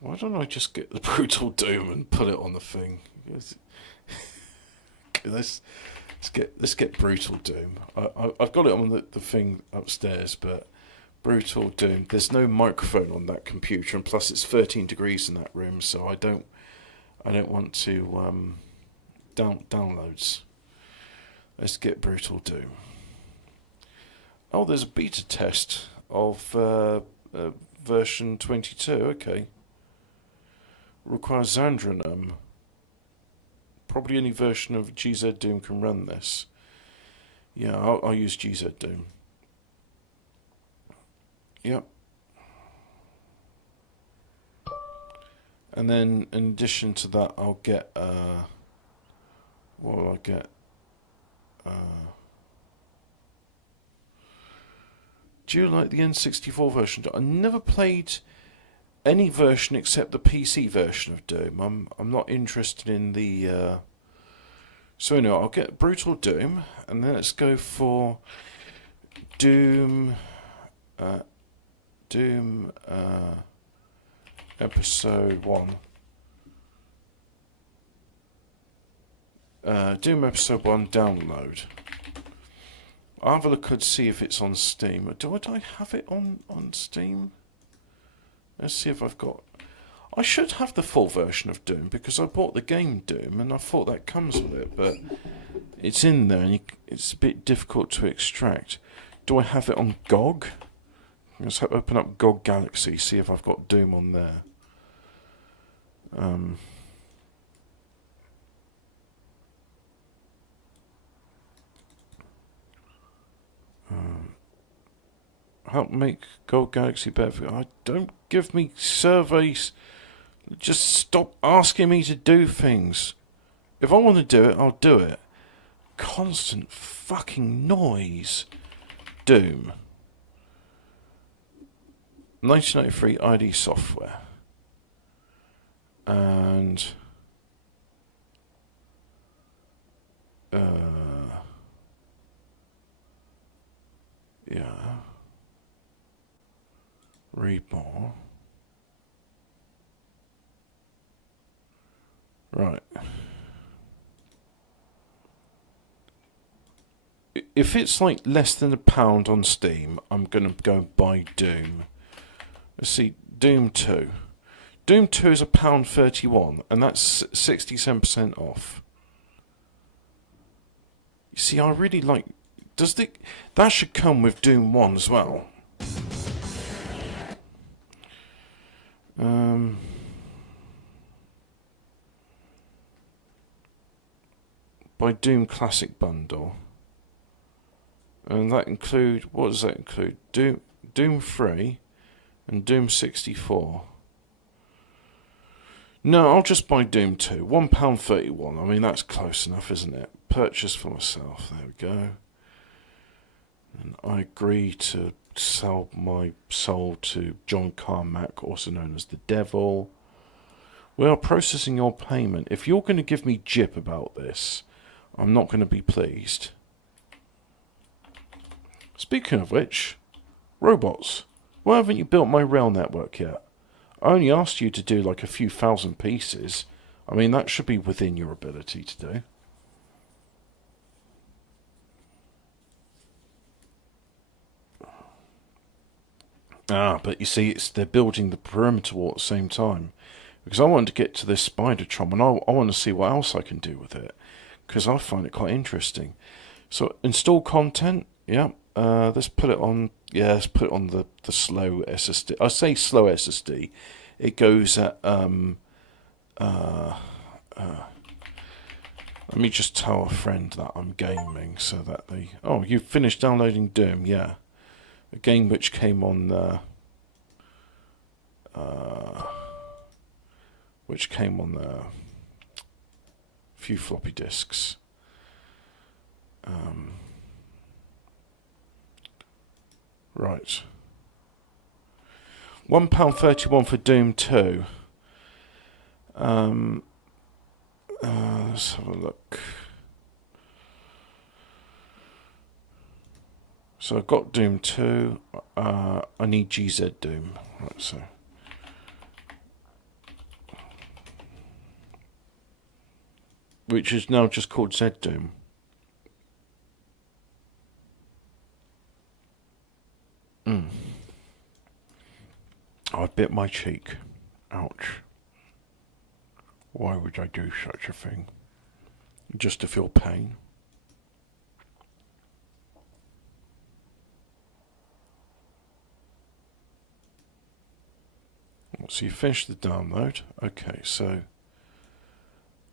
Why don't I just get the Brutal Doom and put it on the thing? Let's get Brutal Doom. I've got it on the thing upstairs, but Brutal Doom. There's no microphone on that computer, and plus it's 13 degrees in that room, so I don't I don't want to downloads. Let's get Brutal Doom. Oh, there's a beta test of version 22. Okay. Requires Xandranum. Probably any version of GZ Doom can run this. Yeah, I'll use GZ Doom. Yep. And then, in addition to that, I'll get, what will I get? Do you like the N64 version? I never played any version except the PC version of Doom. I'm not interested in the... So anyway, I'll get Brutal Doom, and then let's go for Doom... Episode 1. Doom Episode 1 download. I'll have a look and see if it's on Steam. Do I have it on Steam? Let's see if I've got... I should have the full version of Doom because I bought the game Doom and I thought that comes with it, but it's in there and it's a bit difficult to extract. Do I have it on GOG? Let's open up GOG Galaxy, see if I've got Doom on there. Help make GOG Galaxy better for you. Don't give me surveys. Just stop asking me to do things. If I want to do it, I'll do it. Constant fucking noise. Doom. 1993 ID Software. And... yeah. Reborn. Right. If it's like less than £1 on Steam, I'm gonna go buy Doom. Let's see, Doom 2. Doom 2 is £1.31, and that's 67% off. You see, I really like... that should come with Doom 1 as well. By Doom Classic Bundle. And that include... what does that include? Doom 3 and Doom 64. No, I'll just buy Doom 2. £1.31. I mean, that's close enough, isn't it? Purchase for myself. There we go. And I agree to sell my soul to John Carmack, also known as the Devil. We are processing your payment. If you're going to give me jip about this, I'm not going to be pleased. Speaking of which, robots. Why haven't you built my rail network yet? I only asked you to do like a few thousand pieces. I mean, that should be within your ability to do. But you see, they're building the perimeter wall at the same time. Because I want to get to this Spidertron and I want to see what else I can do with it. Because I find it quite interesting. So, install content. Yeah. Let's put it on... yeah, let's put it on the slow SSD. I say slow SSD. It goes at... let me just tell a friend that I'm gaming so that they... oh, you've finished downloading Doom, yeah. A game which came on a few floppy disks. Right. £1.31 for Doom 2. Let's have a look. So I've got Doom 2. I need GZ Doom. Right, so. Which is now just called Z Doom. I bit my cheek. Ouch. Why would I do such a thing? Just to feel pain? So you finish the download. Okay, so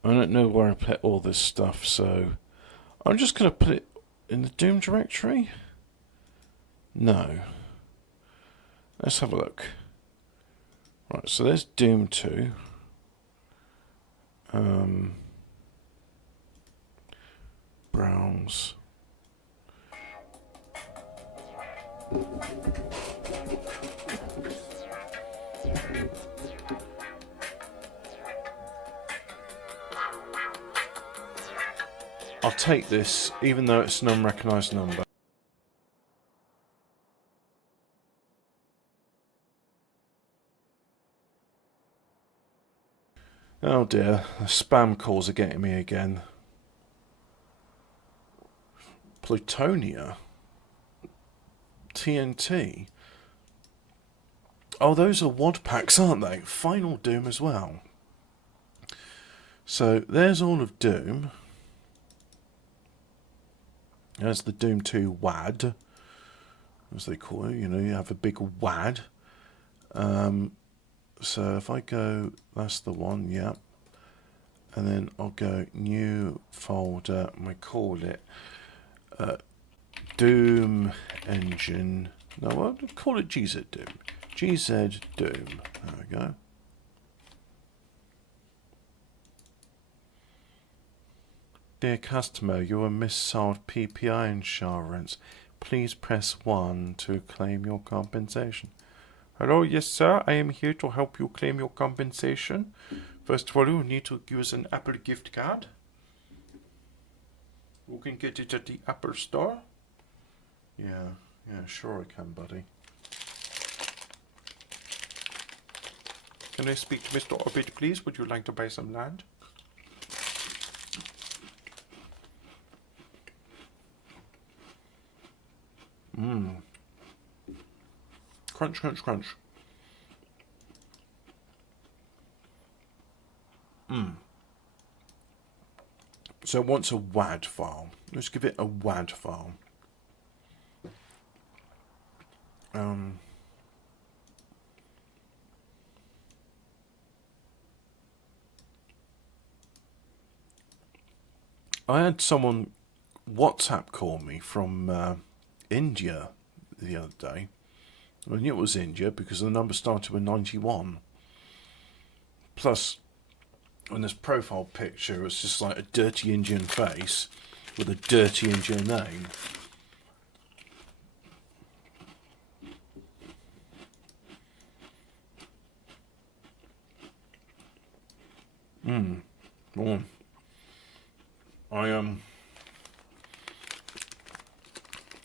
I don't know where I put all this stuff, so I'm just going to put it in the Doom directory. No. Let's have a look. Right, so there's Doom 2. Browse. I'll take this, even though it's an unrecognised number. Oh dear, the spam calls are getting me again. Plutonia? TNT? Oh, those are WAD packs, aren't they? Final Doom as well. So, there's all of Doom. There's the Doom 2 WAD, as they call it. You know, you have a big WAD. So if I go, that's the one, yeah. And then I'll go new folder, and we call it Doom Engine. No, I'll call it GZ Doom. GZ Doom. There we go. Dear customer, you were missold PPI insurance. Please press 1 to claim your compensation. Hello, yes sir, I am here to help you claim your compensation. First of all, you need to use an Apple gift card. You can get it at the Apple Store. Yeah, sure I can, buddy. Can I speak to Mr. Orbit, please? Would you like to buy some land? Crunch, crunch, crunch. So it wants a WAD file. Let's give it a WAD file. I had someone WhatsApp call me from India the other day. I knew it was India because the number started with 91. Plus, on this profile picture, it's just like a dirty Indian face with a dirty Indian name. Oh.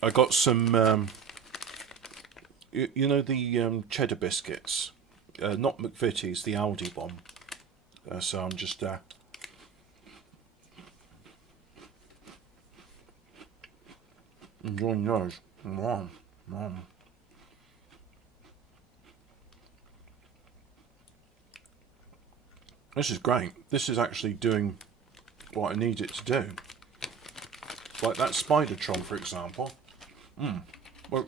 I got some you know the cheddar biscuits, not McVitie's, the Aldi one. So I'm just enjoying those. This is great. This is actually doing what I need it to do. Like that Spidertron, for example. Well,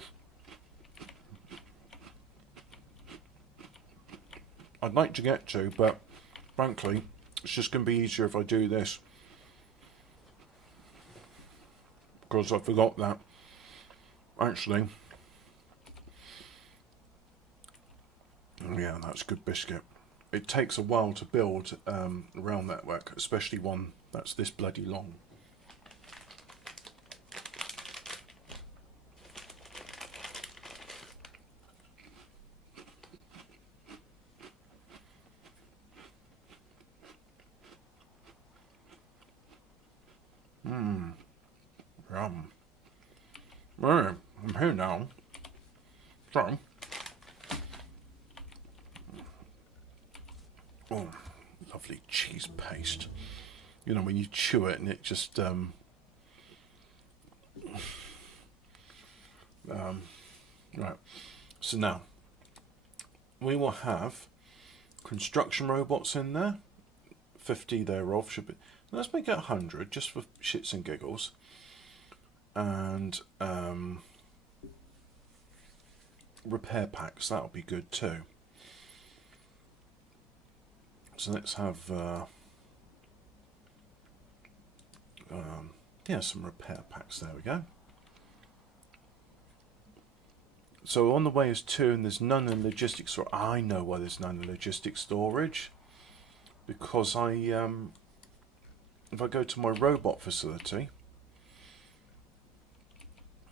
I'd like to get to, but frankly, it's just going to be easier if I do this. Because I forgot that. Actually. Yeah, that's good biscuit. It takes a while to build a rail network, especially one that's this bloody long. Yum. Right, I'm here now. So, oh, lovely cheese paste. You know, when you chew it and it just right. So now we will have construction robots in there, 50 thereof should be. Let's make it 100 just for shits and giggles. And repair packs, that'll be good too. So let's have yeah, some repair packs. There we go. So on the way is 2, and there's none in logistics storage. I know why there's none in logistics storage. Because if I go to my robot facility,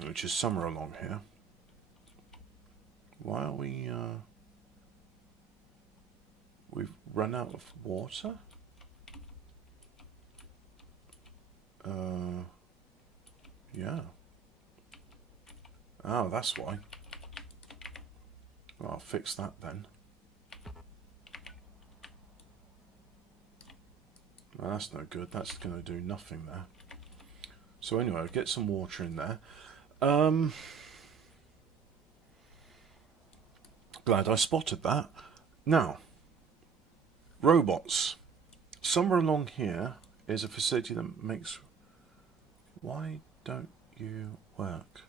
which is somewhere along here, why are we? We've run out of water. Yeah. Oh, that's why. Well, I'll fix that then. Well, that's no good. That's going to do nothing there. So anyway, I'll get some water in there. Glad I spotted that. Now, robots. Somewhere along here is a facility that makes... Why don't you work?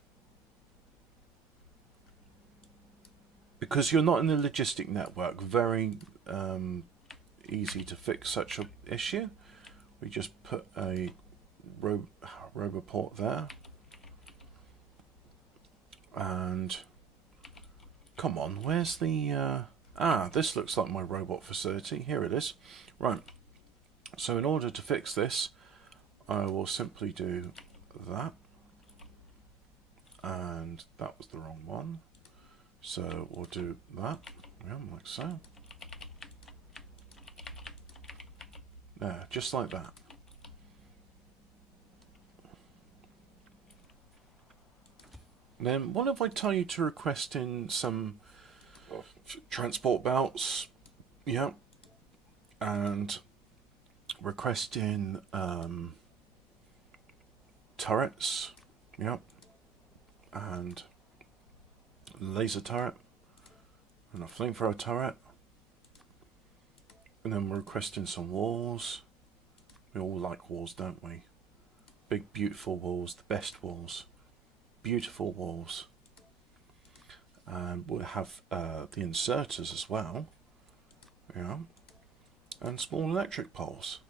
Because you're not in the logistic network. Very easy to fix such an issue. We just put a roboport there. And come on, where's the this looks like my robot facility. Here it is. Right. So in order to fix this, I will simply do that. And that was the wrong one. So we'll do that. Yeah, like so. There, just like that. Then what if I tell you to request in some transport belts? Yeah. And request in turrets. Yep. And laser turret. And a flamethrower turret. And then we're requesting some walls. We all like walls, don't we? Big, beautiful walls, the best walls. Beautiful walls. And we'll have the inserters as well. Yeah. And small electric poles.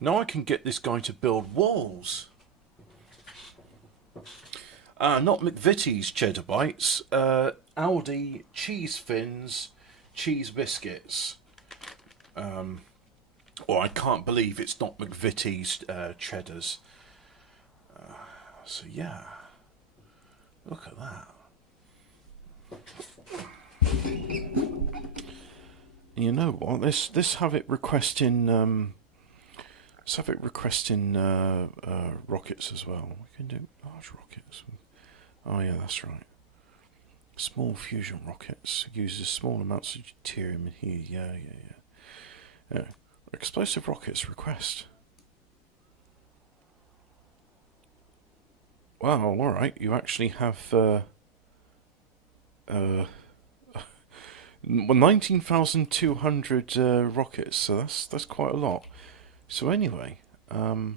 Now I can get this guy to build walls. Not McVitie's cheddar bites. Aldi cheese fins, cheese biscuits. Or I can't believe it's not McVitie's cheddars. So yeah, look at that. You know what? Let's have it requesting. Let's have it requesting rockets as well. We can do large rockets. Oh yeah, that's right. Small fusion rockets uses small amounts of deuterium in here. Yeah. Explosive rockets request. Wow, alright, you actually have 19,200 rockets, so that's quite a lot. So anyway, I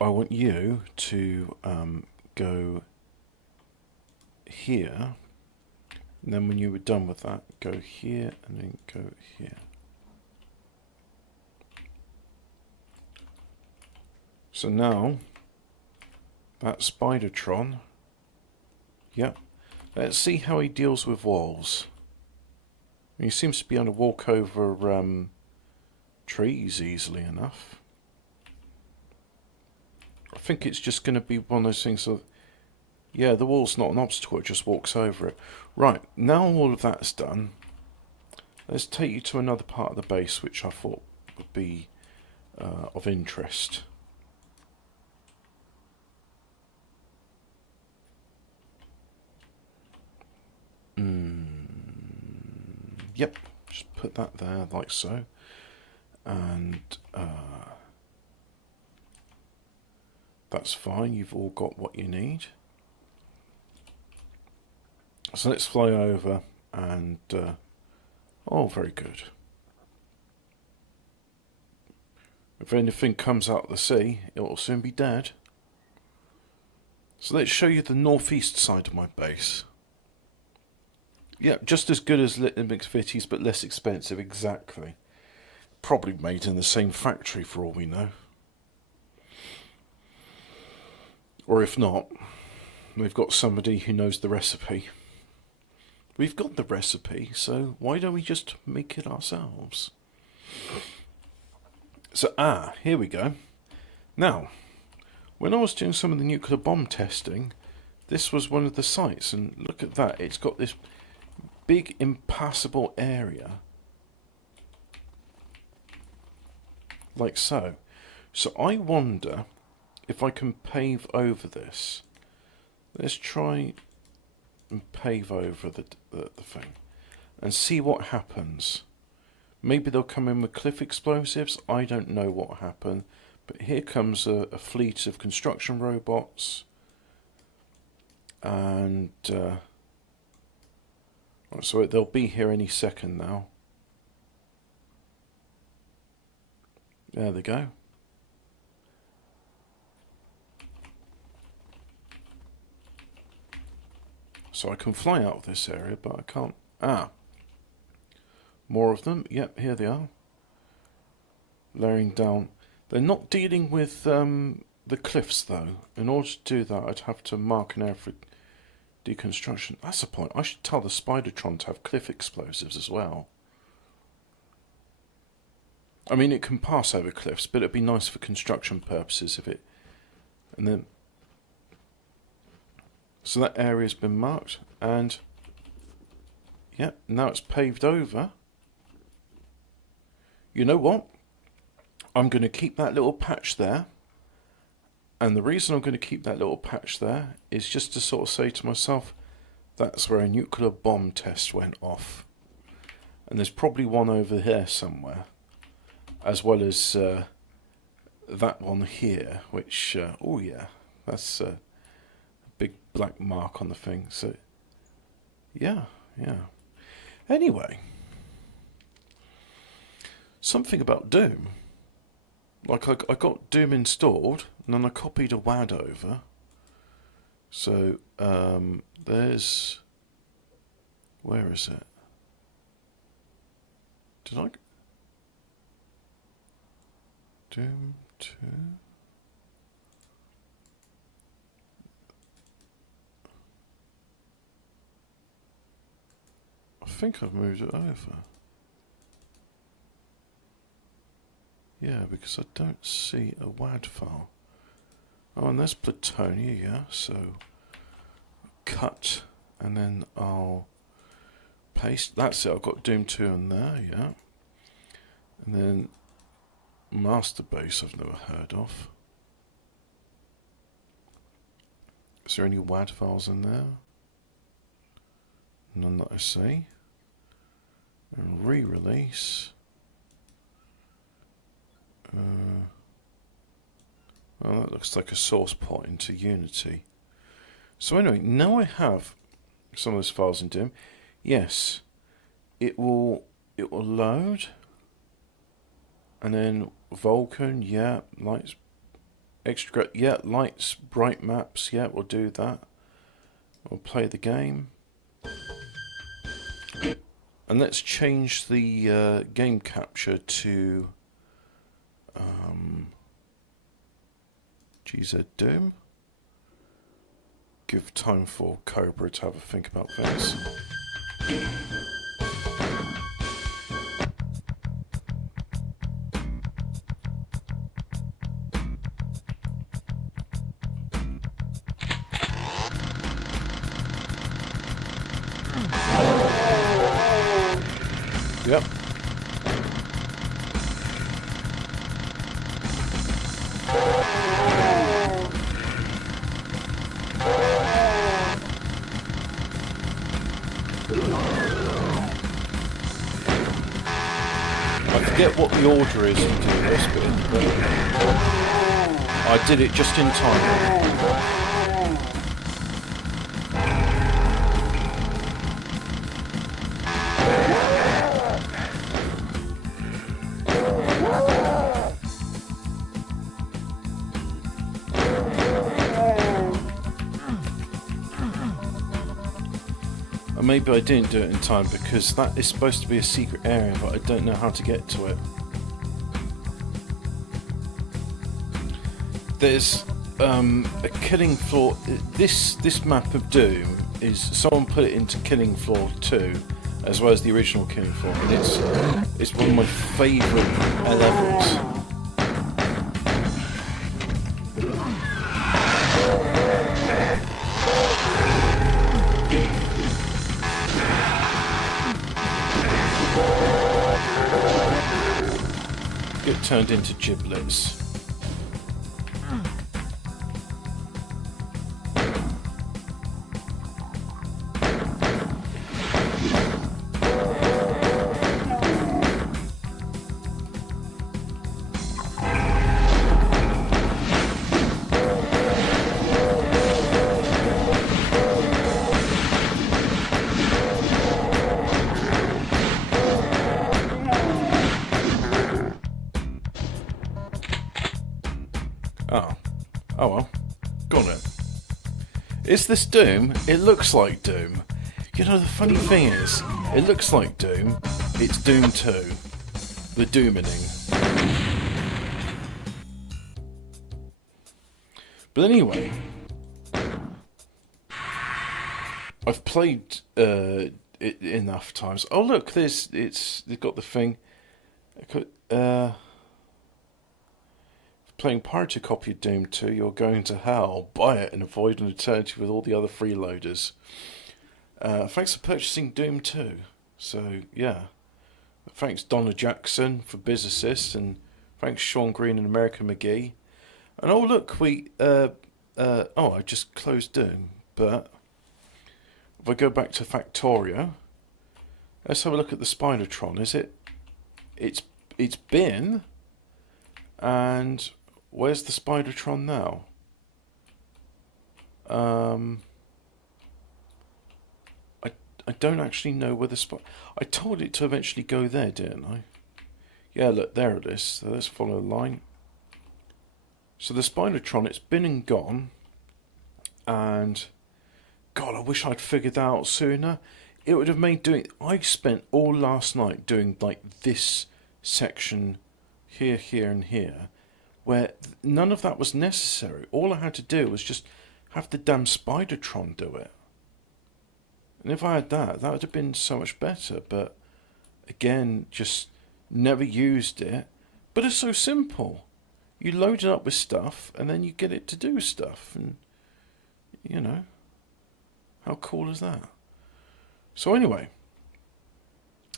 want you to go here, and then when you were done with that, go here and then go here. So now, that Spidertron, yep, let's see how he deals with walls. He seems to be able to walk over trees easily enough. I think it's just going to be one of those things of, yeah, the wall's not an obstacle, it just walks over it. Right, now all of that's done, let's take you to another part of the base which I thought would be of interest. Yep, just put that there like so. And that's fine, you've all got what you need. So let's fly over and oh, very good. If anything comes out of the sea, it will soon be dead. So let's show you the northeast side of my base. Yeah, just as good as Little McVitie's, but less expensive, exactly. Probably made in the same factory for all we know. Or if not, we've got somebody who knows the recipe. We've got the recipe, so why don't we just make it ourselves? So, here we go. Now, when I was doing some of the nuclear bomb testing, this was one of the sites, and look at that, it's got this big impassable area. Like so. So I wonder if I can pave over this. Let's try and pave over the thing and see what happens. Maybe they'll come in with cliff explosives. I don't know what will happen. But here comes a fleet of construction robots. And so they'll be here any second now. There they go. So I can fly out of this area, but I can't. More of them. Yep, here they are. Layering down. They're not dealing with the cliffs, though. In order to do that, I'd have to mark an area for deconstruction. That's the point. I should tell the Spidertron to have cliff explosives as well. I mean, it can pass over cliffs, but it'd be nice for construction purposes if it... And then... So that area's been marked, and... Yeah, now it's paved over. You know what? I'm going to keep that little patch there. And the reason I'm going to keep that little patch there is just to sort of say to myself, that's where a nuclear bomb test went off. And there's probably one over here somewhere. As well as that one here, which, oh yeah, that's a big black mark on the thing. So, yeah. Anyway, something about Doom. Like, I got Doom installed, and then I copied a WAD over. So, there's... Where is it? Did I... Doom 2? I think I've moved it over. Yeah, because I don't see a WAD file. Oh, and there's Platonia, yeah, so cut, and then I'll paste. That's it, I've got Doom 2 in there, yeah. And then Master Base I've never heard of. Is there any WAD files in there? None that I see. And re-release. Well, that looks like a source port into Unity. So anyway, now I have some of those files in Doom. Yes, it will load, and then Vulkan, yeah, lights, extra, yeah, lights, bright maps, yeah, we'll do that. We'll play the game, and let's change the game capture to GZ Doom. Give time for Cobra to have a think about things. Yep. I forget what the order is to do this, but I did it just in time. maybe I didn't do it in time because that is supposed to be a secret area, but I don't know how to get to it. There's a killing floor. This map of Doom is someone put it into Killing Floor 2 as well as the original Killing Floor, and it's one of my favourite levels. Get turned into giblets. Oh well. Got it. Is this Doom? It looks like Doom. You know, the funny thing is, it looks like Doom. It's Doom 2. The Doomining. But anyway, I've played it enough times. Oh look, they've got the thing. Playing pirated copy of Doom 2, you're going to hell. Buy it and avoid an eternity with all the other freeloaders. Thanks for purchasing Doom 2. So, yeah. Thanks Donna Jackson for Business, and thanks Sean Green and American McGee. And oh look, I just closed Doom, but if I go back to Factorio, let's have a look at the Spidertron. It's been, and where's the Spidertron now? I don't actually know where the I told it to eventually go there, didn't I? Yeah, look, there it is. So let's follow the line. So the Spidertron, it's been and gone. And God, I wish I'd figured that out sooner. It would have made doing. I spent all last night doing like this section here, here, and here, where none of that was necessary. All I had to do was just have the damn Spidertron do it. And if I had that would have been so much better. But again, just never used it. But it's so simple. You load it up with stuff, and then you get it to do stuff. And, you know, how cool is that? So anyway,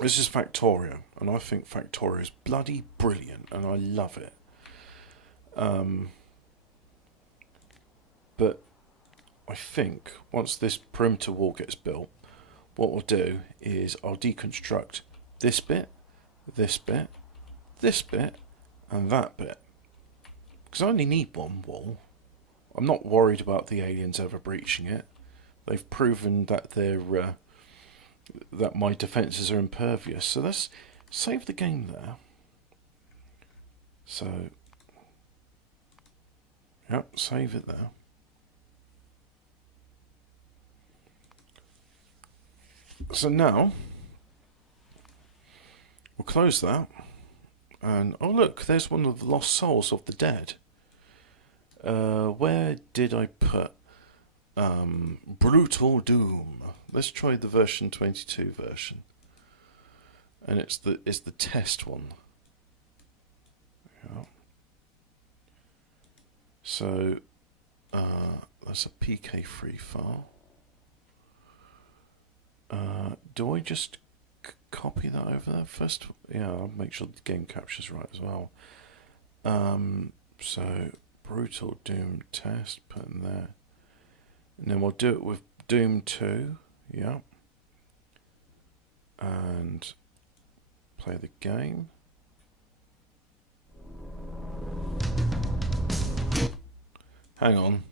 this is Factorio, and I think Factorio is bloody brilliant, and I love it. But I think once this perimeter wall gets built, what we'll do is I'll deconstruct this bit, this bit, this bit, and that bit. Because I only need one wall. I'm not worried about the aliens ever breaching it. They've proven that that my defences are impervious. So let's save the game there. So, yep, save it there. So now, we'll close that. And, oh look, there's one of the lost souls of the dead. Where did I put Brutal Doom? Let's try the version 22 version. And it's the test one. Yeah. So that's a PK3 file. Do I just copy that over there first? Yeah, I'll make sure the game captures right as well. So Brutal Doom test, put in there. And then we'll do it with Doom 2, yeah. And play the game. Hang on.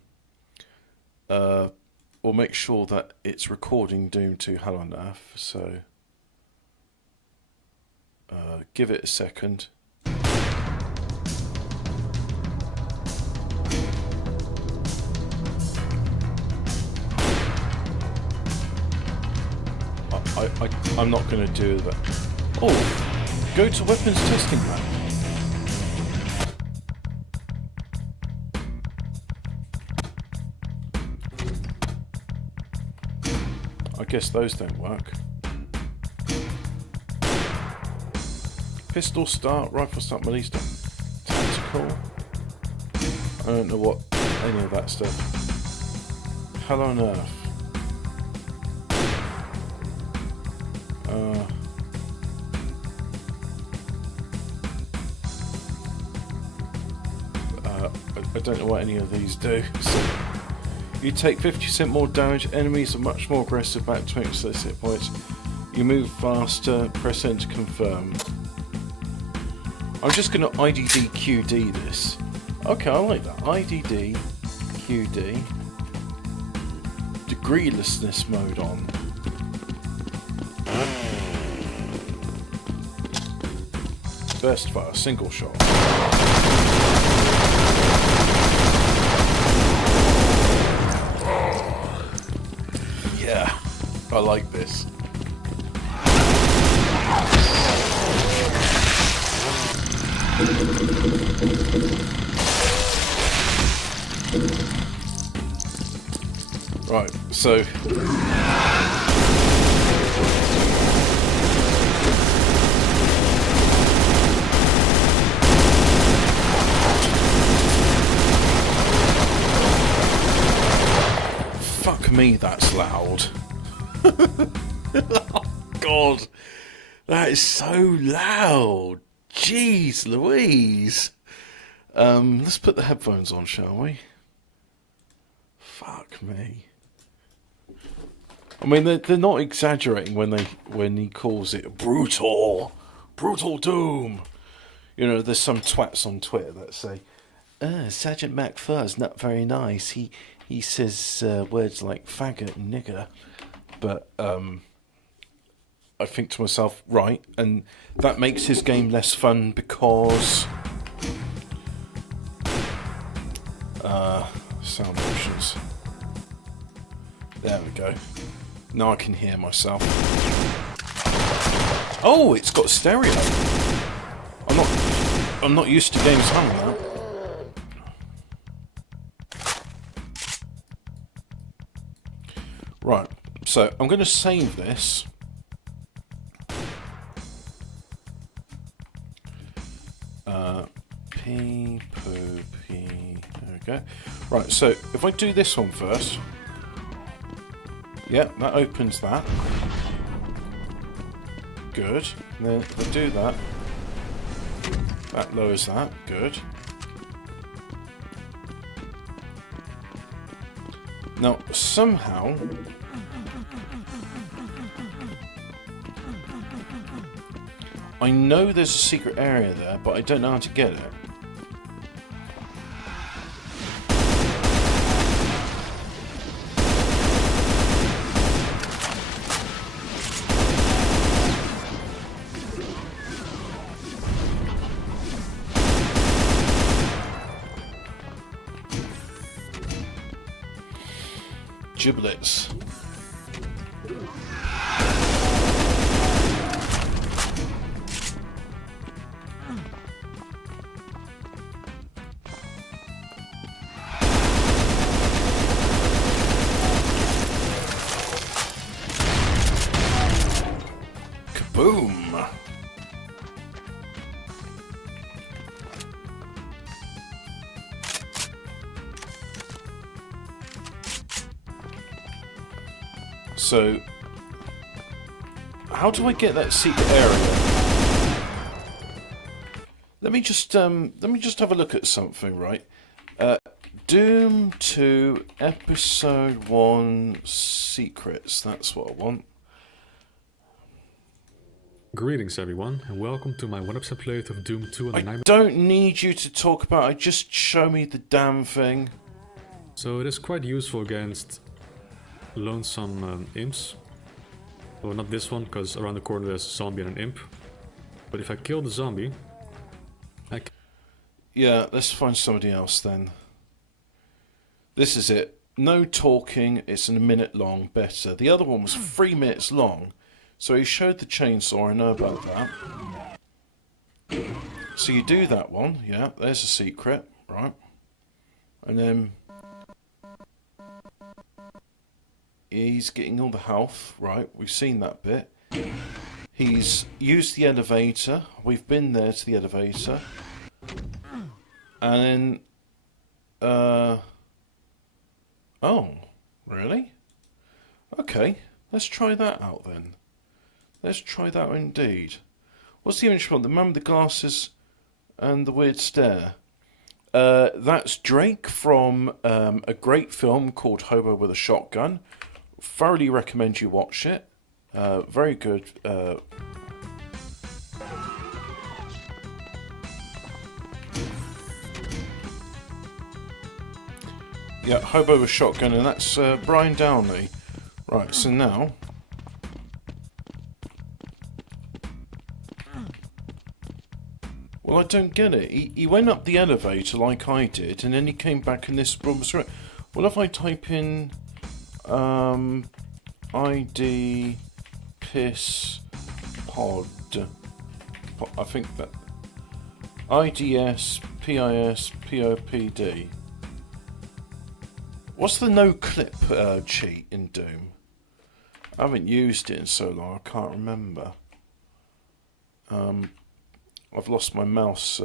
We'll make sure that it's recording Doom 2 Hell on Earth, so give it a second. I'm not going to do that. Oh, go to weapons testing map. I guess those don't work. Pistol start, rifle start, melee start, tactical. I don't know what any of that stuff. Hell on earth. I don't know what any of these do. So you take 50% more damage. Enemies are much more aggressive. Back 20% hit points. You move faster. Press enter to confirm. I'm just going to IDD QD this. Okay, I like that. IDD QD. Degreelessness mode on. Burst fire, single shot. Yeah, I like this. Right, so fuck me, that's loud. Oh God, that is so loud. Jeez Louise. Let's put the headphones on, shall we? Fuck me. I mean, they're not exaggerating when he calls it brutal doom. You know, there's some twats on Twitter that say, Sergeant McFur's not very nice. He says words like faggot and nigger. But I think to myself, right, and that makes his game less fun because sound options. There we go. Now I can hear myself. Oh, it's got stereo. I'm not used to games having that. Right, so I'm going to save this. P, poo, P. There we go. Right, so if I do this one first. Yeah, that opens that. Good. And then if I do that, that lowers that. Good. Now, somehow I know there's a secret area there, but I don't know how to get it. Giblets. Kaboom! So, how do I get that secret area? Let me just have a look at something, right? Doom 2 Episode 1 Secrets. That's what I want. Greetings everyone, and welcome to my 1-episode playthrough of Doom 2 and the I don't need you to talk about it, just show me the damn thing. So it is quite useful against lonesome imps. Well, not this one, because around the corner there's a zombie and an imp. But if I kill the zombie, I can... Yeah, let's find somebody else then. This is it. No talking, it's a minute long, better. The other one was 3 minutes long. So he showed the chainsaw, I know about that. So you do that one, yeah, there's a secret, right? And then he's getting all the health, right? We've seen that bit. He's used the elevator. We've been there to the elevator. And then, oh, really? Okay, let's try that out then. Let's try that indeed. What's the image from? The man with the glasses and the weird stare. That's Drake from a great film called Hobo with a Shotgun. Thoroughly recommend you watch it. Very good. Yeah, Hobo with a Shotgun, and that's Brian Downey. Right, so now... Well, I don't get it. He went up the elevator like I did, and then he came back and this room was right. Well, if I type in ID piss pod, I think that IDS PIS POPD. What's the no clip cheat in Doom? I haven't used it in so long, I can't remember. I've lost my mouse.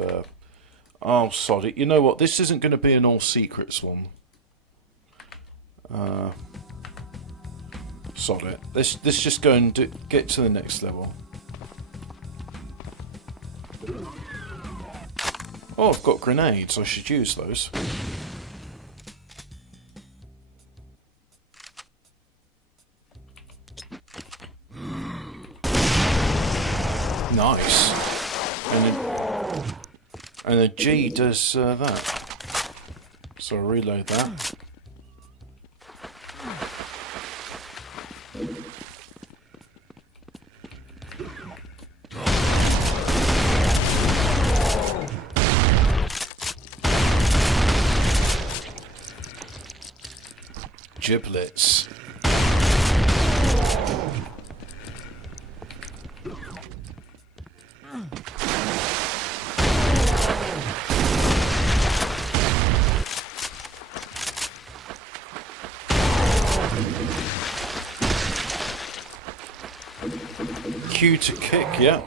Oh, sod it. You know what? This isn't going to be an all secrets one. Sod it. Let's just go and get to the next level. Oh, I've got grenades. I should use those. Nice. And the G does that. So I'll reload that. Giblets. Q to kick, yeah.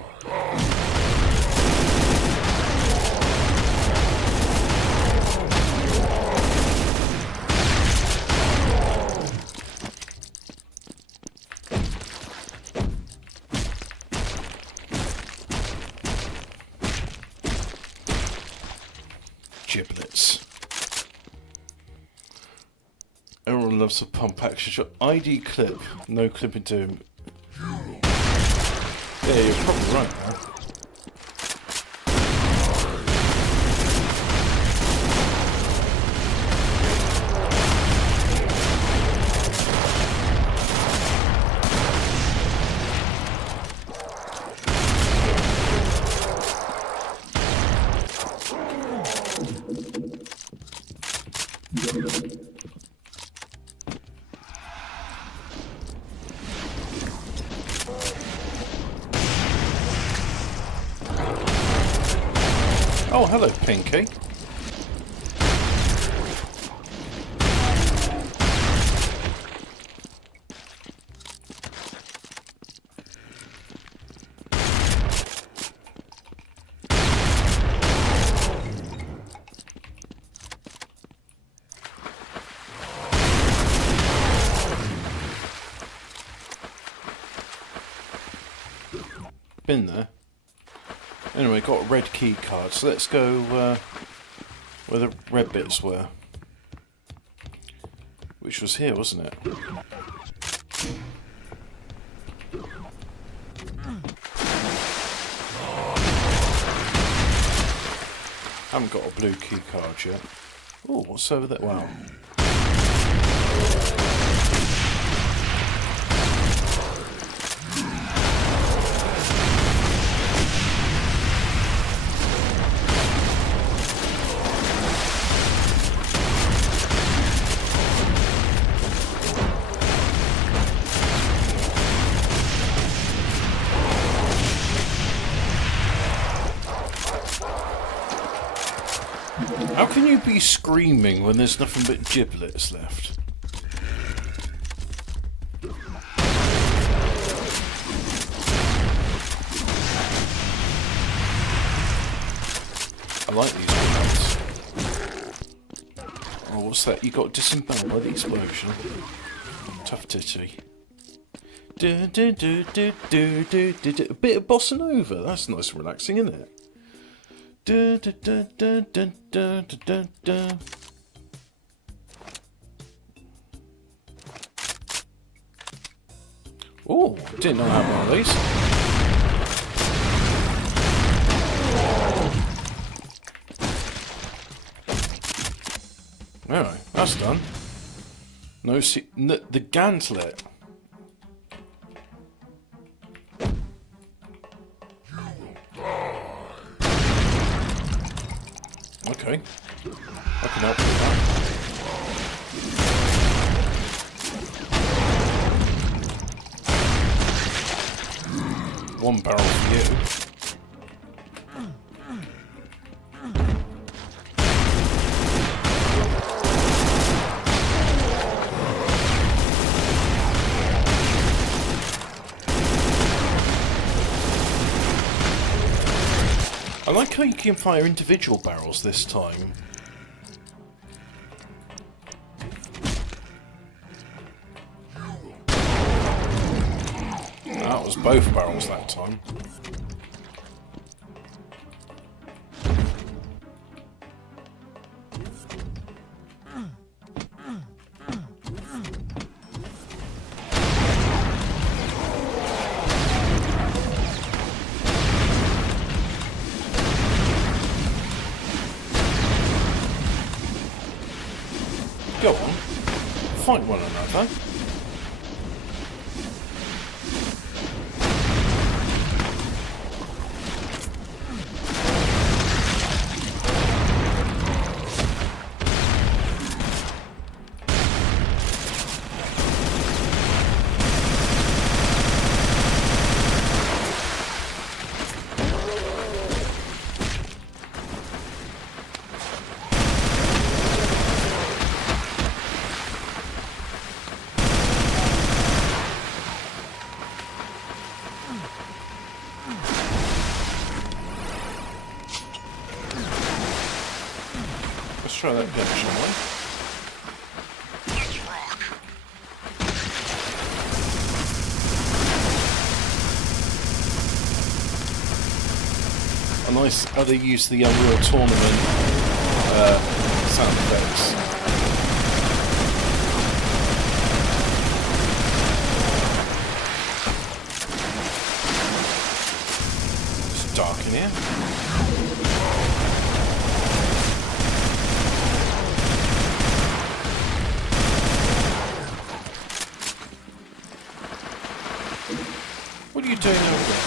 Giblets. Everyone loves a pump action shot. ID clip, no clip into him. Yeah, you're probably right, man. Oh, hello, Pinky. Been there. Anyway, got a red key card, so let's go where the red bits were. Which was here, wasn't it? Haven't got a blue key card yet. Oh, what's over there? Wow. How can you be screaming when there's nothing but giblets left? I like these ones. Oh, what's that? You got disemboweled by the explosion. Tough titty. A bit of bossa nova. That's nice and relaxing, isn't it? Oh, didn't know I had one of these. Alright, that's done. No, see, the gantlet. Okay, I can help with that. One barrel for you. I like how you can fire individual barrels this time. That was both barrels that time. Go on, fight one another. Let's try that again, shall we? A nice how they use the Unreal Tournament sound effects. It's dark in here. What are you doing over there?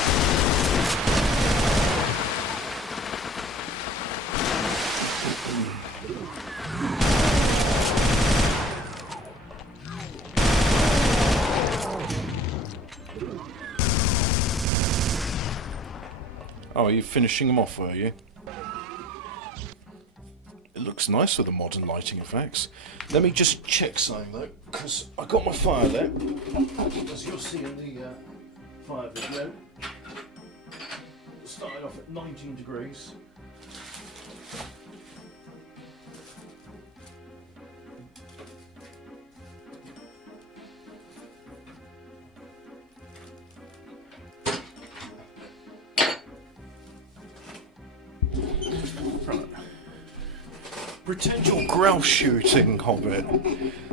Oh, are you finishing them off, were you? It looks nice with the modern lighting effects. Let me just check something though, because I got my fire lit, as you'll see in the fire video. Started off at 19 degrees. Right. Potential grouse shooting hobbit.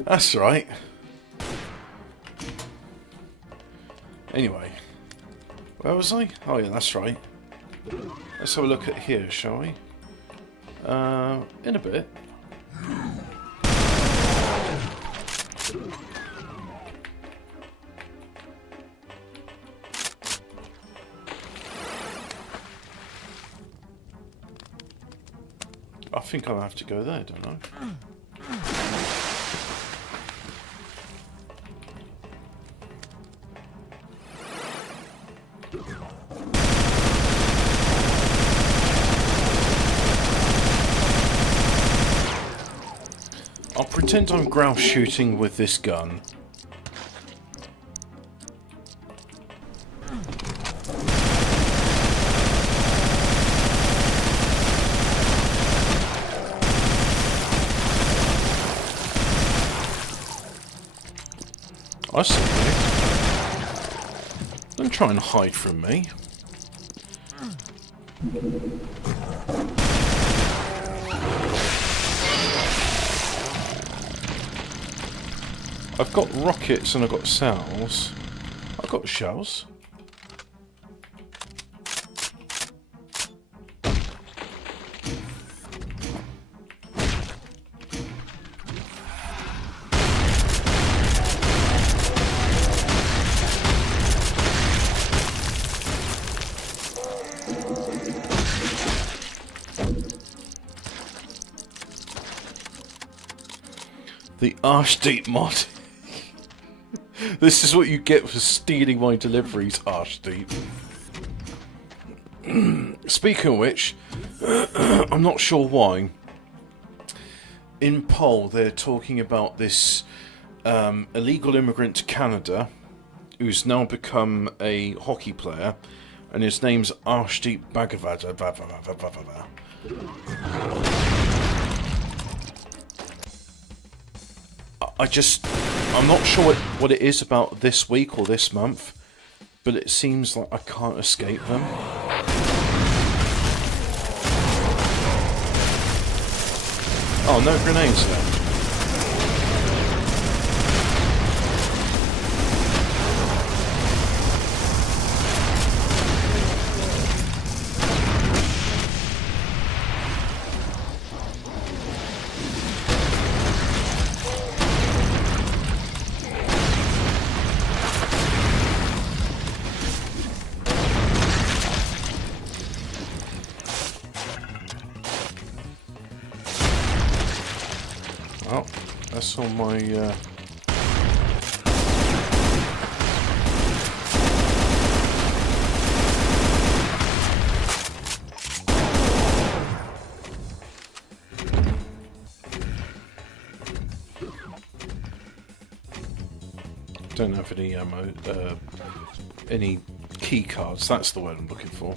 That's right. Anyway, where was I? Oh yeah, that's right. Let's have a look at here, shall we? In a bit. I think I'll have to go there, don't I? pretend I'm grouse shooting with this gun. I see you. Don't try and hide from me. I've got rockets and I've got cells. I've got shells. The Arshdeep mod. This is what you get for stealing my deliveries, Arshdeep. Speaking of which, I'm not sure why. In Poll, they're talking about this illegal immigrant to Canada who's now become a hockey player, and his name's Arshdeep Bhagavata. I'm not sure what it is about this week or this month, but it seems like I can't escape them. Oh, no grenades there. Oh, that's all my don't have any ammo, any key cards. That's the word I'm looking for.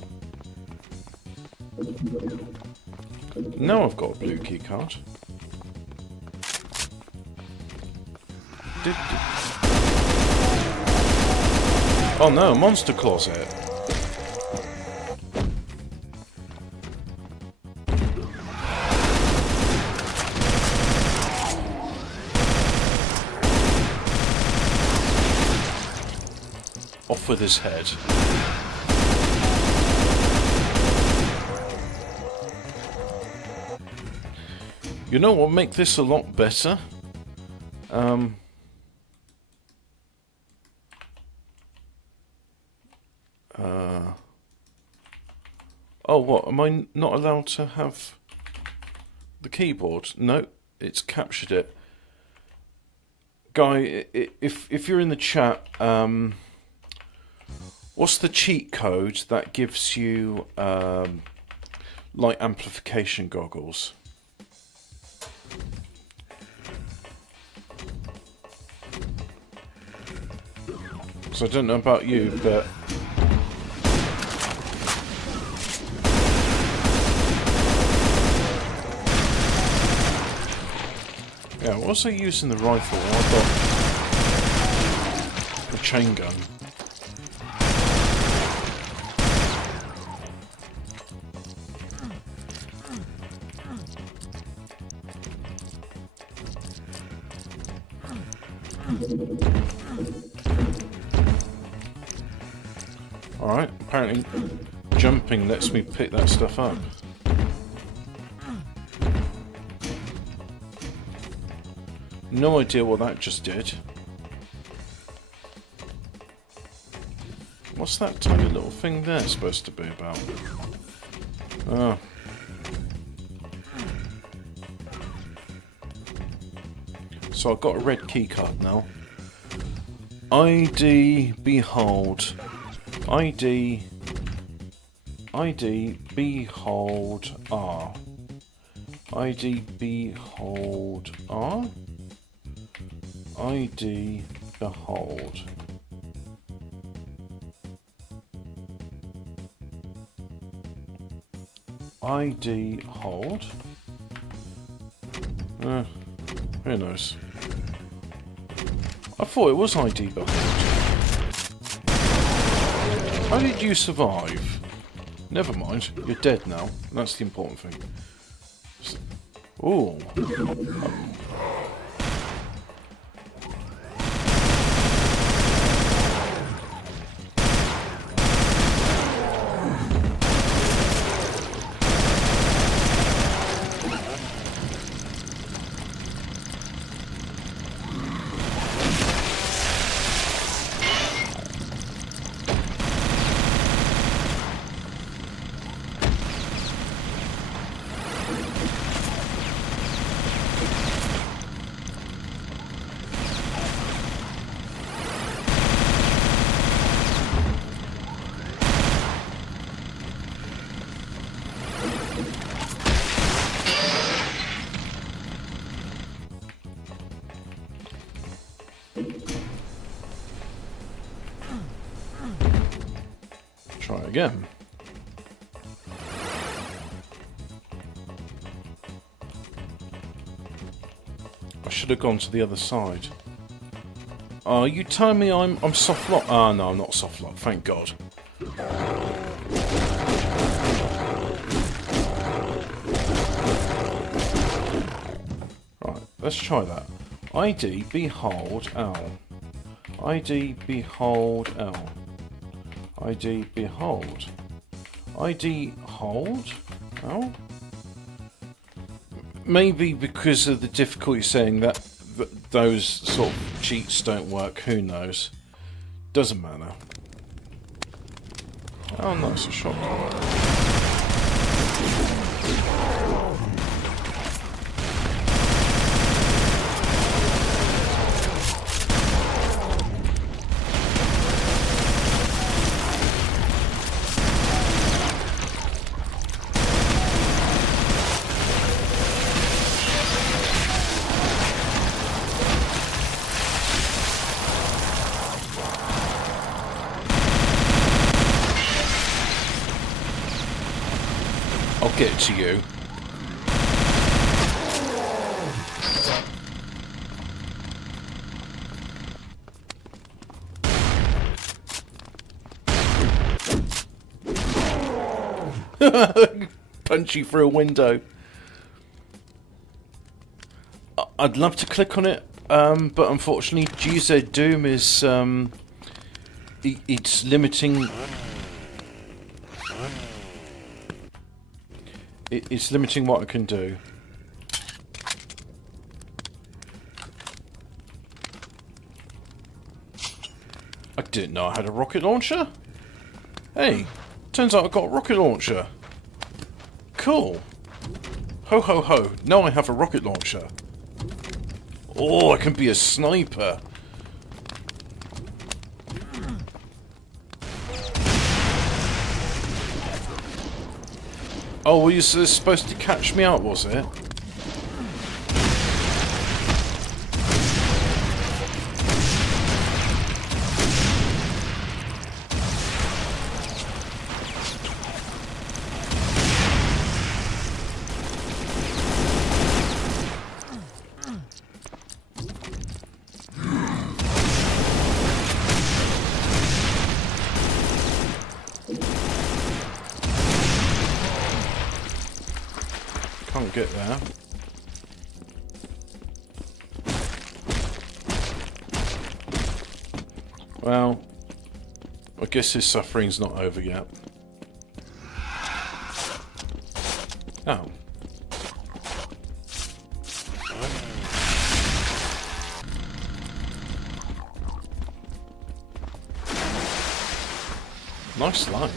Now I've got a blue key card. Oh no, monster closet. Off with his head. You know what would make this a lot better? Oh, what? Am I not allowed to have the keyboard? No, it's captured it. Guy, if you're in the chat, what's the cheat code that gives you light amplification goggles? So I don't know about you, but yeah, what was I using the rifle? I got the chain gun. Alright, apparently jumping lets me pick that stuff up. No idea what that just did. What's that tiny little thing there supposed to be about? Oh. So I've got a red key card now. ID behold. ID behold R. ID behold R? ID behold. ID hold. Who knows? I thought it was ID behold. How did you survive? Never mind, you're dead now. That's the important thing. Ooh. Try again. I should have gone to the other side. Are you telling me I'm soft lock? Ah, no, I'm not soft lock. Thank God. Right, let's try that. ID behold L. ID behold L. ID behold. ID hold? Oh? Maybe because of the difficulty saying that those sort of cheats don't work, who knows? Doesn't matter. Oh nice, a shotgun. I'll get it to you. Punch you through a window. I'd love to click on it, but unfortunately GZ Doom is it's limiting. It's limiting what I can do. I didn't know I had a rocket launcher. Hey, turns out I got a rocket launcher. Cool. Ho ho ho, now I have a rocket launcher. Oh, I can be a sniper. Oh, were you supposed to catch me out, was it? Can't get there. Well, I guess his suffering's not over yet. Oh. Nice line.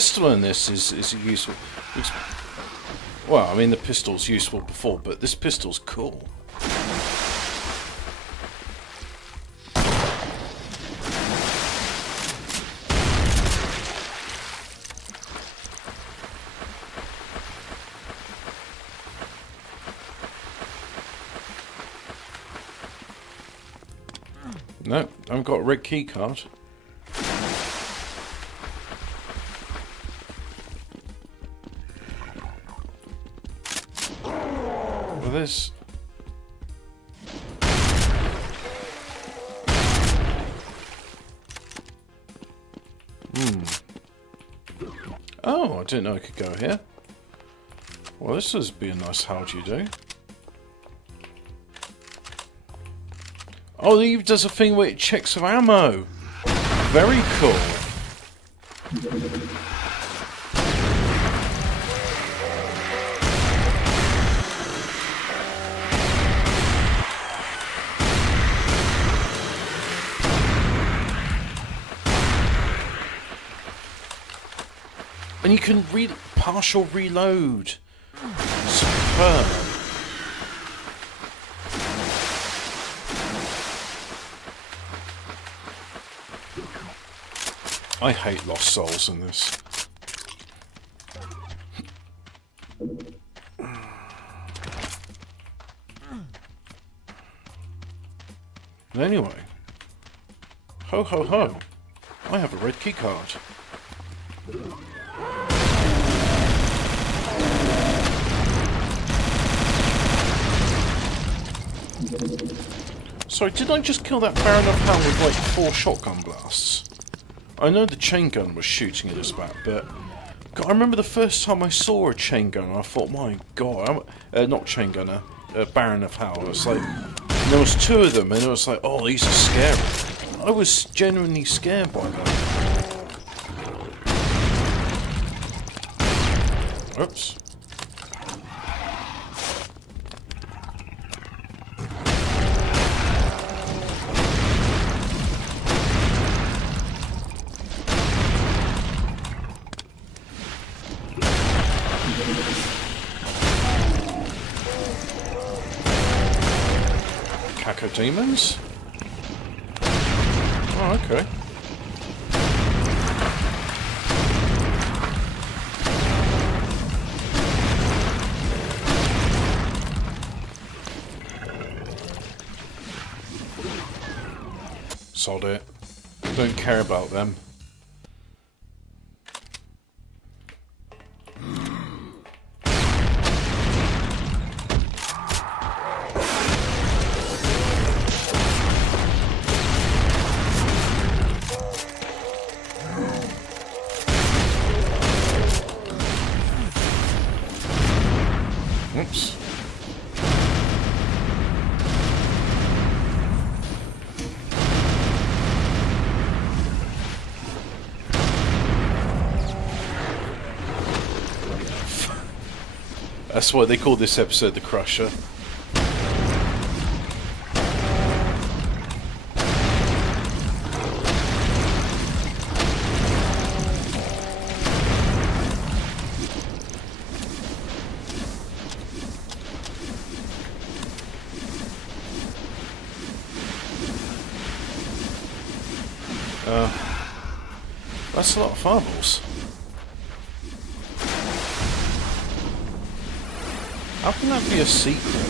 pistol in this is useful. Well, I mean the pistol's useful before, but this pistol's cool. No, I haven't got a red key card. Well, there's... Oh, I didn't know I could go here. Well, this would be a nice how do you do. Oh, it even does a thing where it checks for ammo. Very cool. And you can partial reload. Superb. I hate Lost Souls in this. But anyway. Ho ho ho. I have a red key card. Sorry, did I just kill that Baron of Hell with like 4 shotgun blasts? I know the chain gun was shooting at us back, but God, I remember the first time I saw a chain gun, I thought, my God, not chain gunner, Baron of Hell. I was like, there was 2 of them, and it was like, oh, these are scary. I was genuinely scared by them. Oops. Demons? Oh, okay. Sod it. Don't care about them. Oops. That's why they call this episode The Crusher. That's a lot of fireballs. How can that be a secret?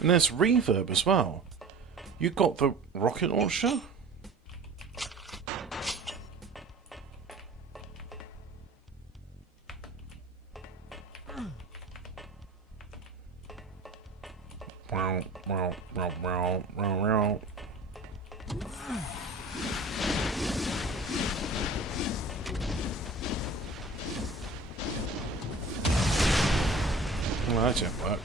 And there's reverb as well. You got the rocket launcher? Wow, wow, wow, wow, wow, wow. Well, that didn't work.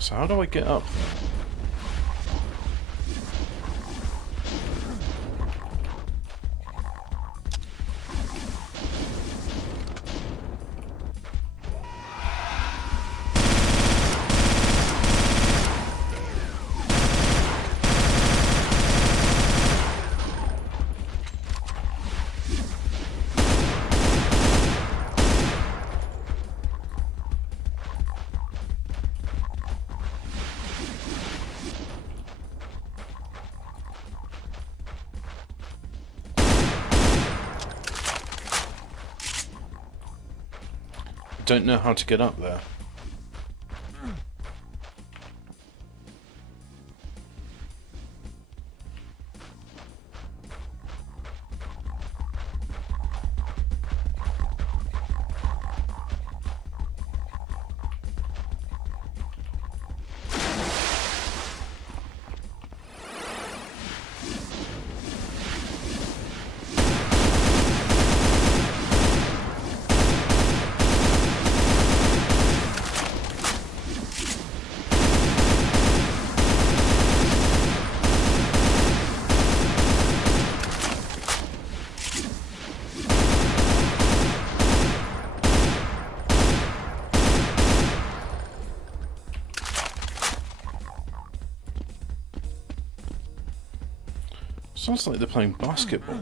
So how do I get up there? Don't know how to get up there. Sounds like they're playing basketball.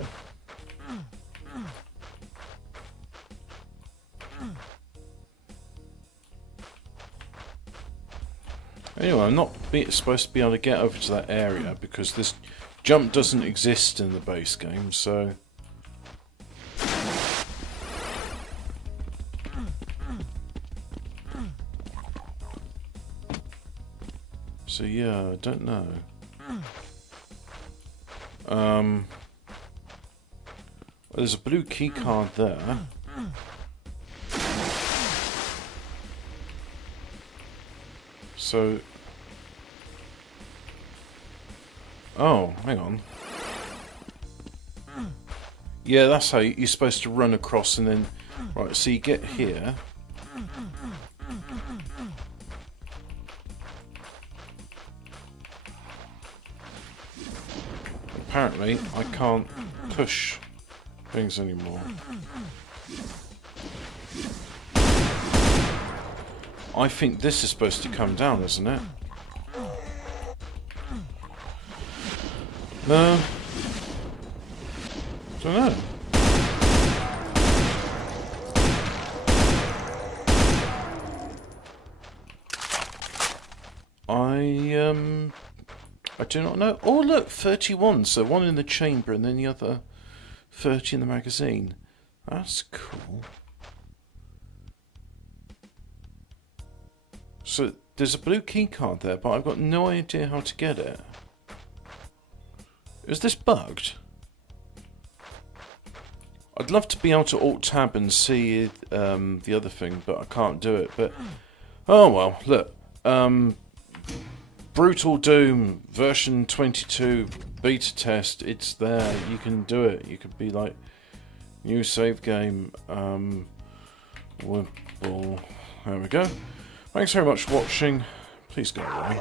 Anyway, I'm not supposed to be able to get over to that area because this jump doesn't exist in the base game, so... So yeah, I don't know. There's a blue key card there. So... Oh, hang on. Yeah, that's how you're supposed to run across and then... Right, so you get here. Apparently, I can't push things anymore. I think this is supposed to come down, isn't it? No. Don't know. I do not know. Oh look, 31. So one in the chamber and then the other 30 in the magazine. That's cool. So there's a blue key card there, but I've got no idea how to get it. Is this bugged? I'd love to be able to Alt-Tab and see the other thing, but I can't do it. But oh well, look. Brutal Doom version 22 beta test. It's there. You can do it. You could be like new save game. There we go. Thanks very much for watching. Please go away.